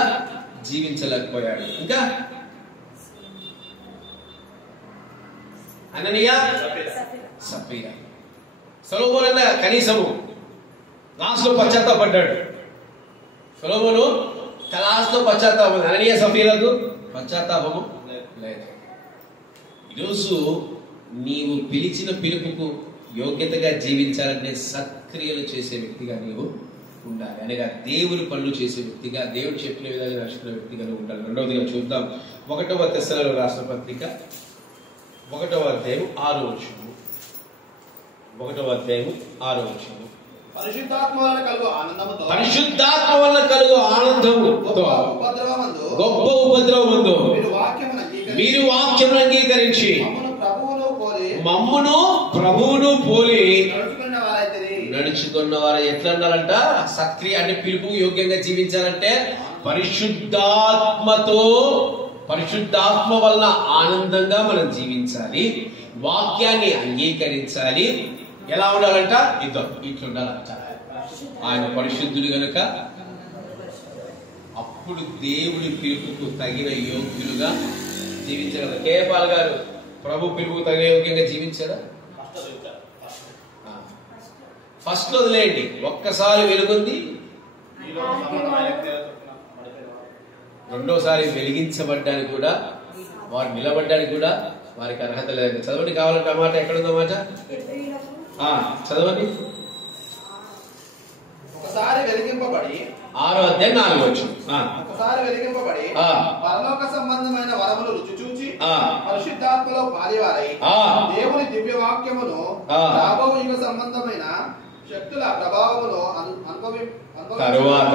జీవించలేకపోయాడు. ఇంకా అననీయా, సఫీరా. సొలొమోను కనీసము లాస్ట్ లో పశ్చాత్తాపడ్డాడు. సొలొమోను లాస్ట్ లో పశ్చాత్తాపం. అననీయా, సఫీరాకు పశ్చాత్తాపము లేదు. ఈరోజు నీవు పిలిచిన పిలుపుకు యోగ్యతగా జీవించాలంటే సత్క్రియలు చేసే వ్యక్తిగా నీవు ఉండాలి. అనగా దేవుని పనులు చేసే వ్యక్తిగా, దేవుడు చెప్పిన విధంగా నడుచుకునే వ్యక్తిగా ఉండాలి. రెండవదిగా చూద్దాం 1వ తెస్సలోనికీయులకు రాసిన పత్రిక 1వ అధ్యాయం 6వ వచనం. 1వ అధ్యాయం 6వ వచనం. పరిశుద్ధాత్మ వలన కలుగు ఆనందముతో, పరిశుద్ధాత్మ వలన కలుగు ఆనందముతో గొప్ప ఉపద్రవమందు మీరు వాక్యమును అంగీకరించి మమ్మును ప్రభువును పోలి నడుచుకున్న వారు ఎట్లా ఉండాలంట? సత్క్రియ అంటే పిలుపు యోగ్యంగా జీవించాలంటే పరిశుద్ధాత్మ వలన ఆనందంగా మనం జీవించాలి, వాక్యాన్ని అంగీకరించాలి. ఎలా ఉండాలంట? ఇట్లా ఉండాలంట. ఆయన పరిశుద్ధుడు గనుక అప్పుడు దేవుడి పిలుపుకు తగిన యోగ్యులుగా జీవించగలరు. కేపాల్ గారు ప్రభు పిలుపుకు తగిన యోగ్యంగా జీవించారా? ఫస్ట్ వదిలేయండి. ఒక్కసారి వెలుగుంది, రెండోసారి వెలిగించబడ్డానికి కూడా, వారు నిలబడ్డానికి కూడా వారికి అర్హత లేదు. చదవండి, కావాలంటే ఆ మాట ఎక్కడుందో మాట చదవండి. ఒకసారి వెలిగింపబడి 6వ అధ్యాయం 4వ వచనం. ఒకసారి వెలిగింపబడి పరలోక సంబంధమైన వరములు రుచి చూచి పరిశుద్ధాత్మలో పాలివారై దేవుని దివ్య వాక్యమును రాబో యుగ సంబంధమైన శక్తుల ప్రభావమును తరువాత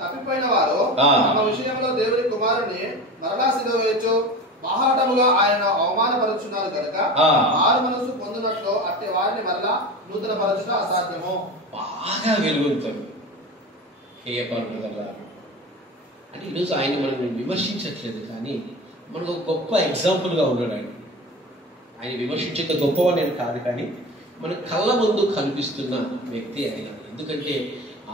తప్పిపోయిన వారు తమ విషయంలో దేవుని కుమారుని మరలా సిలువ వేయచ్చు బాహాటముగా ఆయన అవమానపరుచున్నారు కనుక వారు మనసు పొందినట్లు అట్టి వారిని మరలా నూతన పరచుట అసాధ్యము. బాగా వెలుగుతాడు అంటే ఈరోజు ఆయన మనం విమర్శించట్లేదు, కానీ మనకు ఒక గొప్ప ఎగ్జాంపుల్ గా ఉన్నాడు. ఆయన విమర్శించేంత గొప్పవాడు నేను కాదు, కానీ మన కళ్ళ ముందు కనిపిస్తున్న వ్యక్తి ఆయన. ఎందుకంటే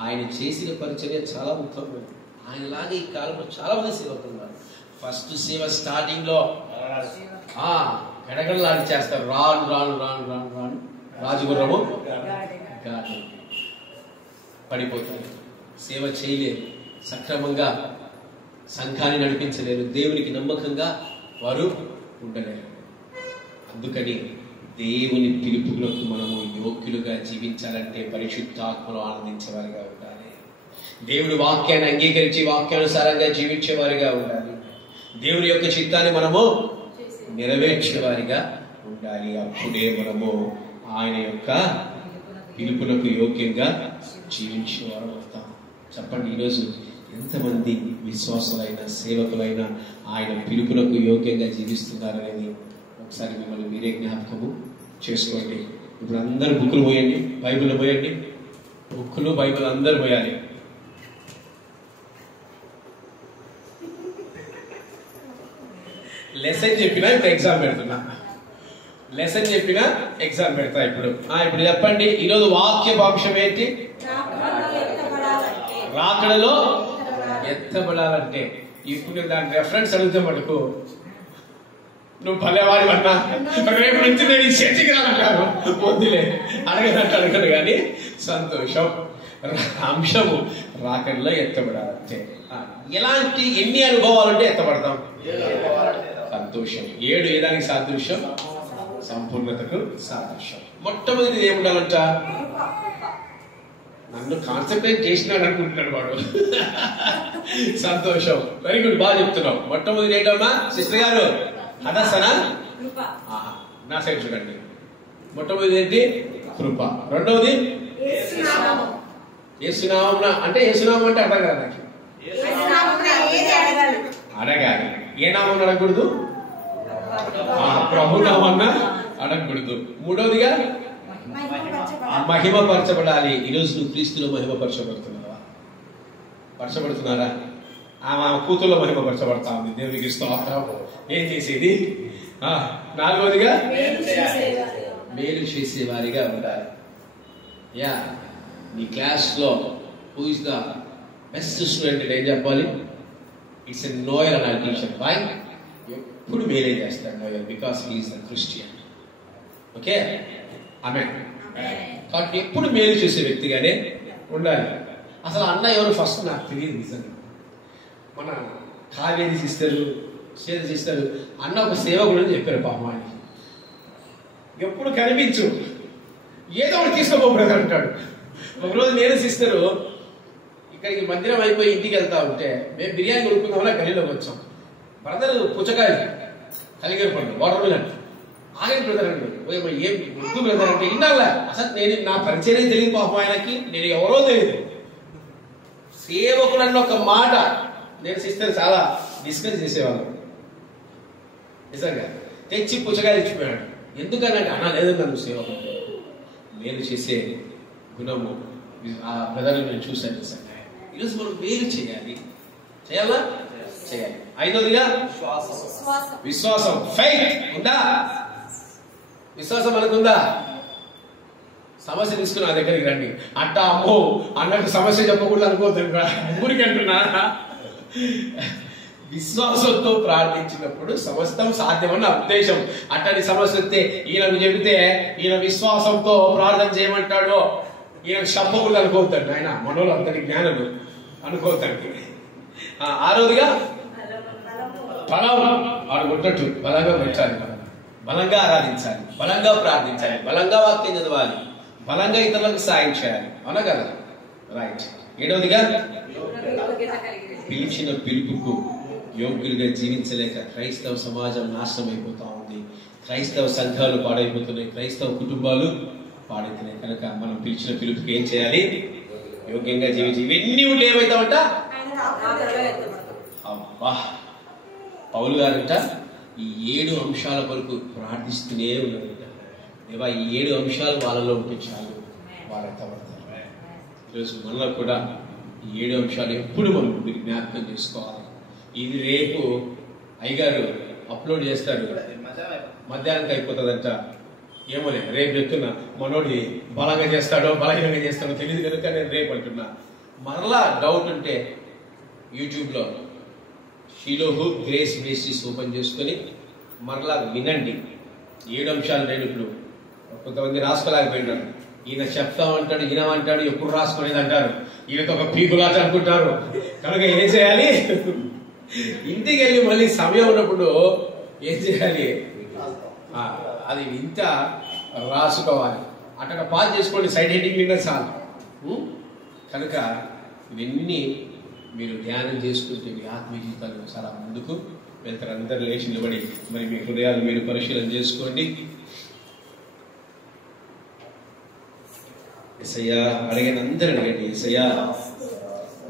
ఆయన చేసిన పరిచర్య చాలా ఉత్తమమైనది. ఆయనలాగే ఈ కాలంలో చాలా మంది సేవకున్నారు. ఫస్ట్ సేవ స్టార్టింగ్ లో గడగడలాడి చేస్తారు. రాను రాను రాను రాను రాను రాజుగుర్రము గాడి పడిపోతారు. సేవ చేయలేరు, సక్రమంగా సంఘాన్ని నడిపించలేరు, దేవునికి నమ్మకంగా వారు ఉండలేరు. అందుకని దేవుని పిలుపులకు మనము యోగ్యులుగా జీవించాలంటే పరిశుద్ధాత్మలో ఆనందించేవారిగా ఉండాలి. దేవుడి వాక్యాన్ని అంగీకరించి వాక్యానుసారంగా జీవించేవారిగా ఉండాలి. దేవుని యొక్క చిత్తాన్ని మనము నెరవేర్చేవారిగా ఉండాలి. అప్పుడే మనము ఆయన యొక్క పిలుపులకు యోగ్యంగా జీవించేవారు అవుతాం. చెప్పండి, ఈరోజు ఎంతమంది విశ్వాసులైన సేవకులైన ఆయన పిలుపులకు యోగ్యంగా జీవిస్తున్నారనేది ఒకసారి మిమ్మల్ని మీరే జ్ఞాపకము చేసుకోండి. ఇప్పుడు అందరు బుక్కులు పోయండి, బైబిల్ పోయండి. బుక్కులు బైబిల్ అందరు పోయాలి. లెసన్ చెప్పినా ఇప్పుడు ఎగ్జామ్ పెడుతున్నా. లెసన్ చెప్పినా ఎగ్జామ్ పెడతా. ఇప్పుడు ఇప్పుడు చెప్పండి, ఈరోజు వాక్యపాంశం ఏంటి? రాకడలో ఎత్తబడాలంటే. ఇప్పుడు దాని రెఫరెన్స్ అడిగితే మటుకు నువ్వు భలేవాడి అన్నా రేపు నుంచి నేను ఈ చేతికి రానంటాను. వద్దులే, అడగదు కానీ సంతోషం. అంశము రాకడలో ఎత్తబడాలంటే ఎలాంటి ఎన్ని అనుభవాలంటే ఎత్తబడతాం? సంతోషం. 7 ఏదానికి సాదృశ్యం? సంపూర్ణతకు సాదృశ్యం. మొట్టమొదటిది ఏముండాలంట? నన్ను కాన్సన్ట్రేట్ చేసినాడు అనుకుంటున్నాడు వాడు. సంతోషం. వెరీ గుడ్, బాగా చెప్తున్నావు. మొట్టమొదటి ఏంటమ్మా సిస్టర్ గారు? హదసనా? నా సైడ్ చూడండి. మొట్టమొదటి ఏంటి? కృప. రెండవది యేసునామం. అంటే యేసునామం అంటే అర్థం కాదు నాకు. అడగాలి. ఏ నామం అడగకూడదు? ప్రభునామన్న అడగకూడదు. మూడవదిగా మహిమపరచబడాలి. ఈరోజు నువ్వు క్రీస్తులో మహిమపరచబడుతున్నావా? పరచబడుతున్నారా? ఆమె కూతుర్లో మహిమ పరచబడతా ఉంది. దేవునికి స్తోత్రం. ఏం చేసేది? నాలుగోదిగా మేలు చేసేవారిగా ఉండాలి. యా, నీ క్లాస్లో who is the best student ఏం చెప్పాలి? ఇట్స్ ఎ నోయల్ అనాలి టీచర్. వై? ఎప్పుడు మేలే చేస్తాడు Noel, because he is the Christian. Okay, amen. కాబట్టి ఎప్పుడు మేలు చేసే వ్యక్తిగానే ఉండాలి. అసలు అన్న ఎవరు ఫస్ట్ నాకు తెలియదు నిజంగా. మన కావేరి సిస్టరు, సేద సిస్టరు అన్న ఒక సేవకుడు అని చెప్పారు పాపం ఆయనకి. ఎప్పుడు కనిపించు, ఏదో ఒకటి తీసుకోపో బ్రదర్ అంటాడు. ఒకరోజు నేను సిస్టరు ఇక్కడికి మందిరం అయిపోయి ఇంటికి వెళ్తా ఉంటే మేము బిర్యానీ కొనుక్కుందామని గల్లీలోకి వచ్చాం. బ్రదర్ పుచ్చకాయలు, కలిగిన పండు, వాటర్ మిలన్. ఆగండి బ్రదర్ అండి. ఏం ముద్దు బ్రదర్ అంటే ఇండాల. అసలు నేను నా పరిచయం తెలియదు పాపం ఆయనకి, నేను ఎవరో తెలియదు. సేవకుడు అన్న ఒక మాట నేను సిస్టర్ చాలా డిస్కస్ చేసేవాళ్ళం. నిజంగా తెచ్చి పుచ్చకాయలు ఇచ్చిపోయాడు. ఎందుకనంటే అన్న లేదు నన్ను సేవకుడు మేలు చేసే గుణము ఆ బ్రదర్ని నేను చూశాను. నిజంగా ఈరోజు మనం మేలు చేయాలి. చేయాలా? చేయాలి. ఐదోదిగా విశ్వాసం. ఫెయిత్ ఉందా? విశ్వాసం మనకుందా? సమస్య తీసుకుని నా దగ్గరికి రండి. అట్టా అమ్మో అన్నట్టు సమస్య చెప్పకూడదు అనుకోతుంది. ఊరికి అంటున్నా. విశ్వాసంతో ప్రార్థించినప్పుడు సమస్తం సాధ్యమన్న ఉద్దేశం. అట్టని సమస్య వస్తే ఈయనకు చెబితే ఈయన విశ్వాసంతో ప్రార్థన చేయమంటాడు, ఈయన చెప్పకూడదు అనుకోతాడు. ఆయన మనోళ్ళు అంతటి జ్ఞానులు అనుకోతాడు. ఆరోదిగా బలం. వాడు కొట్టట్టు బలంగా పెట్టాలి, బలంగా ఆరాధించాలి, బలంగా ప్రార్థించాలి, బలంగా వాక్యం చదవాలి, బలంగా ఇతరులకు సాయం చేయాలి. అవునా కదా? రైట్. ఏడవదిగా పిలిచిన పిలుపుకు యోగ్యులుగా జీవించలేక క్రైస్తవ సమాజం నాశనం అయిపోతా ఉంది. క్రైస్తవ సంఘాలు పాడైపోతున్నాయి, క్రైస్తవ కుటుంబాలు పాడైతున్నాయి. కనుక మనం పిలిచిన పిలుపుకి ఏం చేయాలి? యోగ్యంగా జీవించి ఇవన్నీ ఉంటే ఏమవుతామంట? అబ్బా, పౌలు గారంట ఈ 7 అంశాల వరకు ప్రార్థిస్తూనే ఉన్నారంట. దేవా, ఈ 7 అంశాలు వాళ్ళలో ఉంటే చాలు, వాళ్ళంతా పడతారు. ఈరోజు మనలో కూడా ఈ 7 అంశాలు ఎప్పుడు మనం మీరు జ్ఞాపకం చేసుకోవాలి. ఇది రేపు అయ్యగారు అప్లోడ్ చేస్తాడు, మధ్యాహ్నానికి అయిపోతుందంట. ఏమో లేదు, రేపు చెప్తున్నా. మనోడి బలంగా చేస్తాడో బలహీనంగా చేస్తాడో తెలియదు కనుక నేను రేపు అంటున్నా. మరలా డౌట్ ఉంటే యూట్యూబ్లో షీలోహు గ్రేస్ మినిస్ట్రీస్ ఓపెన్ చేసుకొని మరలా వినండి. 7 అంశాలు నేను ఇప్పుడు కొంతమంది రాసుకోలేకపోయినారు. ఈయన చెప్తామంటాడు, ఈయనమంటాడు, ఎప్పుడు రాసుకునేది అంటారు. ఈయనతో ఒక పీకులాట అనుకుంటారు. కనుక ఏం చేయాలి? ఇంటికి వెళ్ళి మళ్ళీ సమయం ఉన్నప్పుడు ఏం చేయాలి? అది ఇంత రాసుకోవాలి. అక్కడ పాస్ చేసుకోండి, సైడ్ హెడ్డింగ్ విన్నా చాలు. కనుక ఇవన్నీ మీరు ధ్యానం చేసుకుంటే మీ ఆత్మీయ జీవితాలు చాలా ముందుకు వెళ్తారు. అందరూ లేచి నిలబడి మరి మీ హృదయాలు మీరు పరిశీలన చేసుకోండి. యేసయ్యా అడిగిన అందరూ అడగండి. యేసయ్యా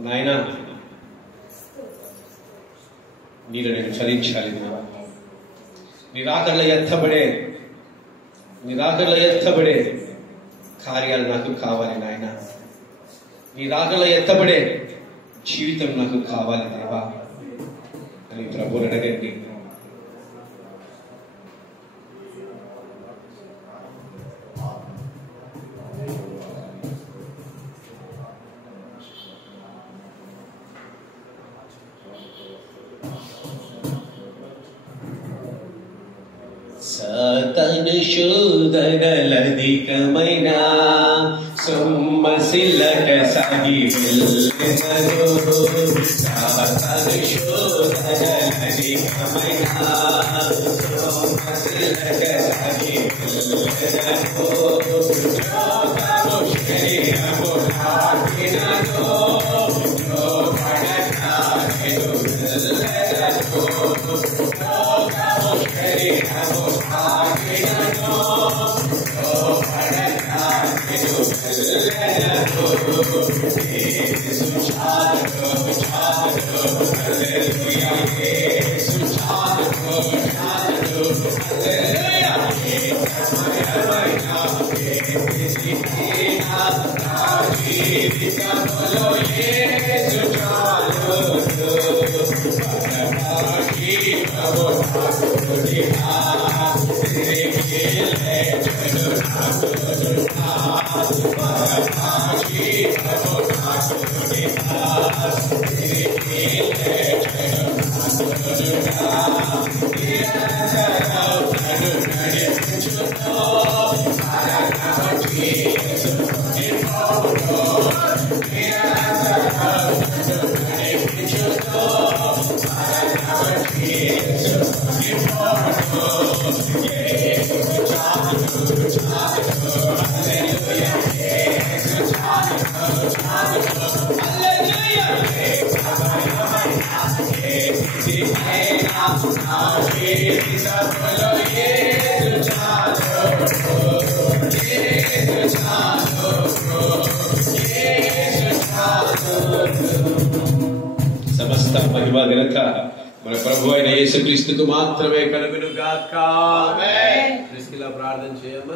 నాయన నీలో నేను చలించాలి. నిరాకరణ ఎత్తబడే కార్యాలు నాకు కావాలి నాయన. నిరాకరణ ఎత్తబడే జీవితం నాకు కావాలి దేవా అని ప్రభువుని అడగండి. సాతాను శోధనలధికమైన సొమ్మసిల్లట సాగి వెళ్ళెదరు. సాతాను శోధనలధికమైన సొమ్మసిల్లట సాగి వెళ్ళెదరు. లోకము శరీరము నాకినను, లోపడతానెను వెళ్ళెదరు. లోకము శరీరము నాకినను, లోపడతానెను వెళ్ళెదరు. యేసు చాలు చాలు, హల్లెలూయా. యేసు చాలు చాలు, హల్లెలూయా. ఏకమయమైన జీవితములో సమస్త మహిమ ఘనత మన ప్రభు అయిన యేసుక్రీస్తుకు మాత్రమే కలుగును గాక. ఆమేన్. ప్రార్థన చేయమ్మా.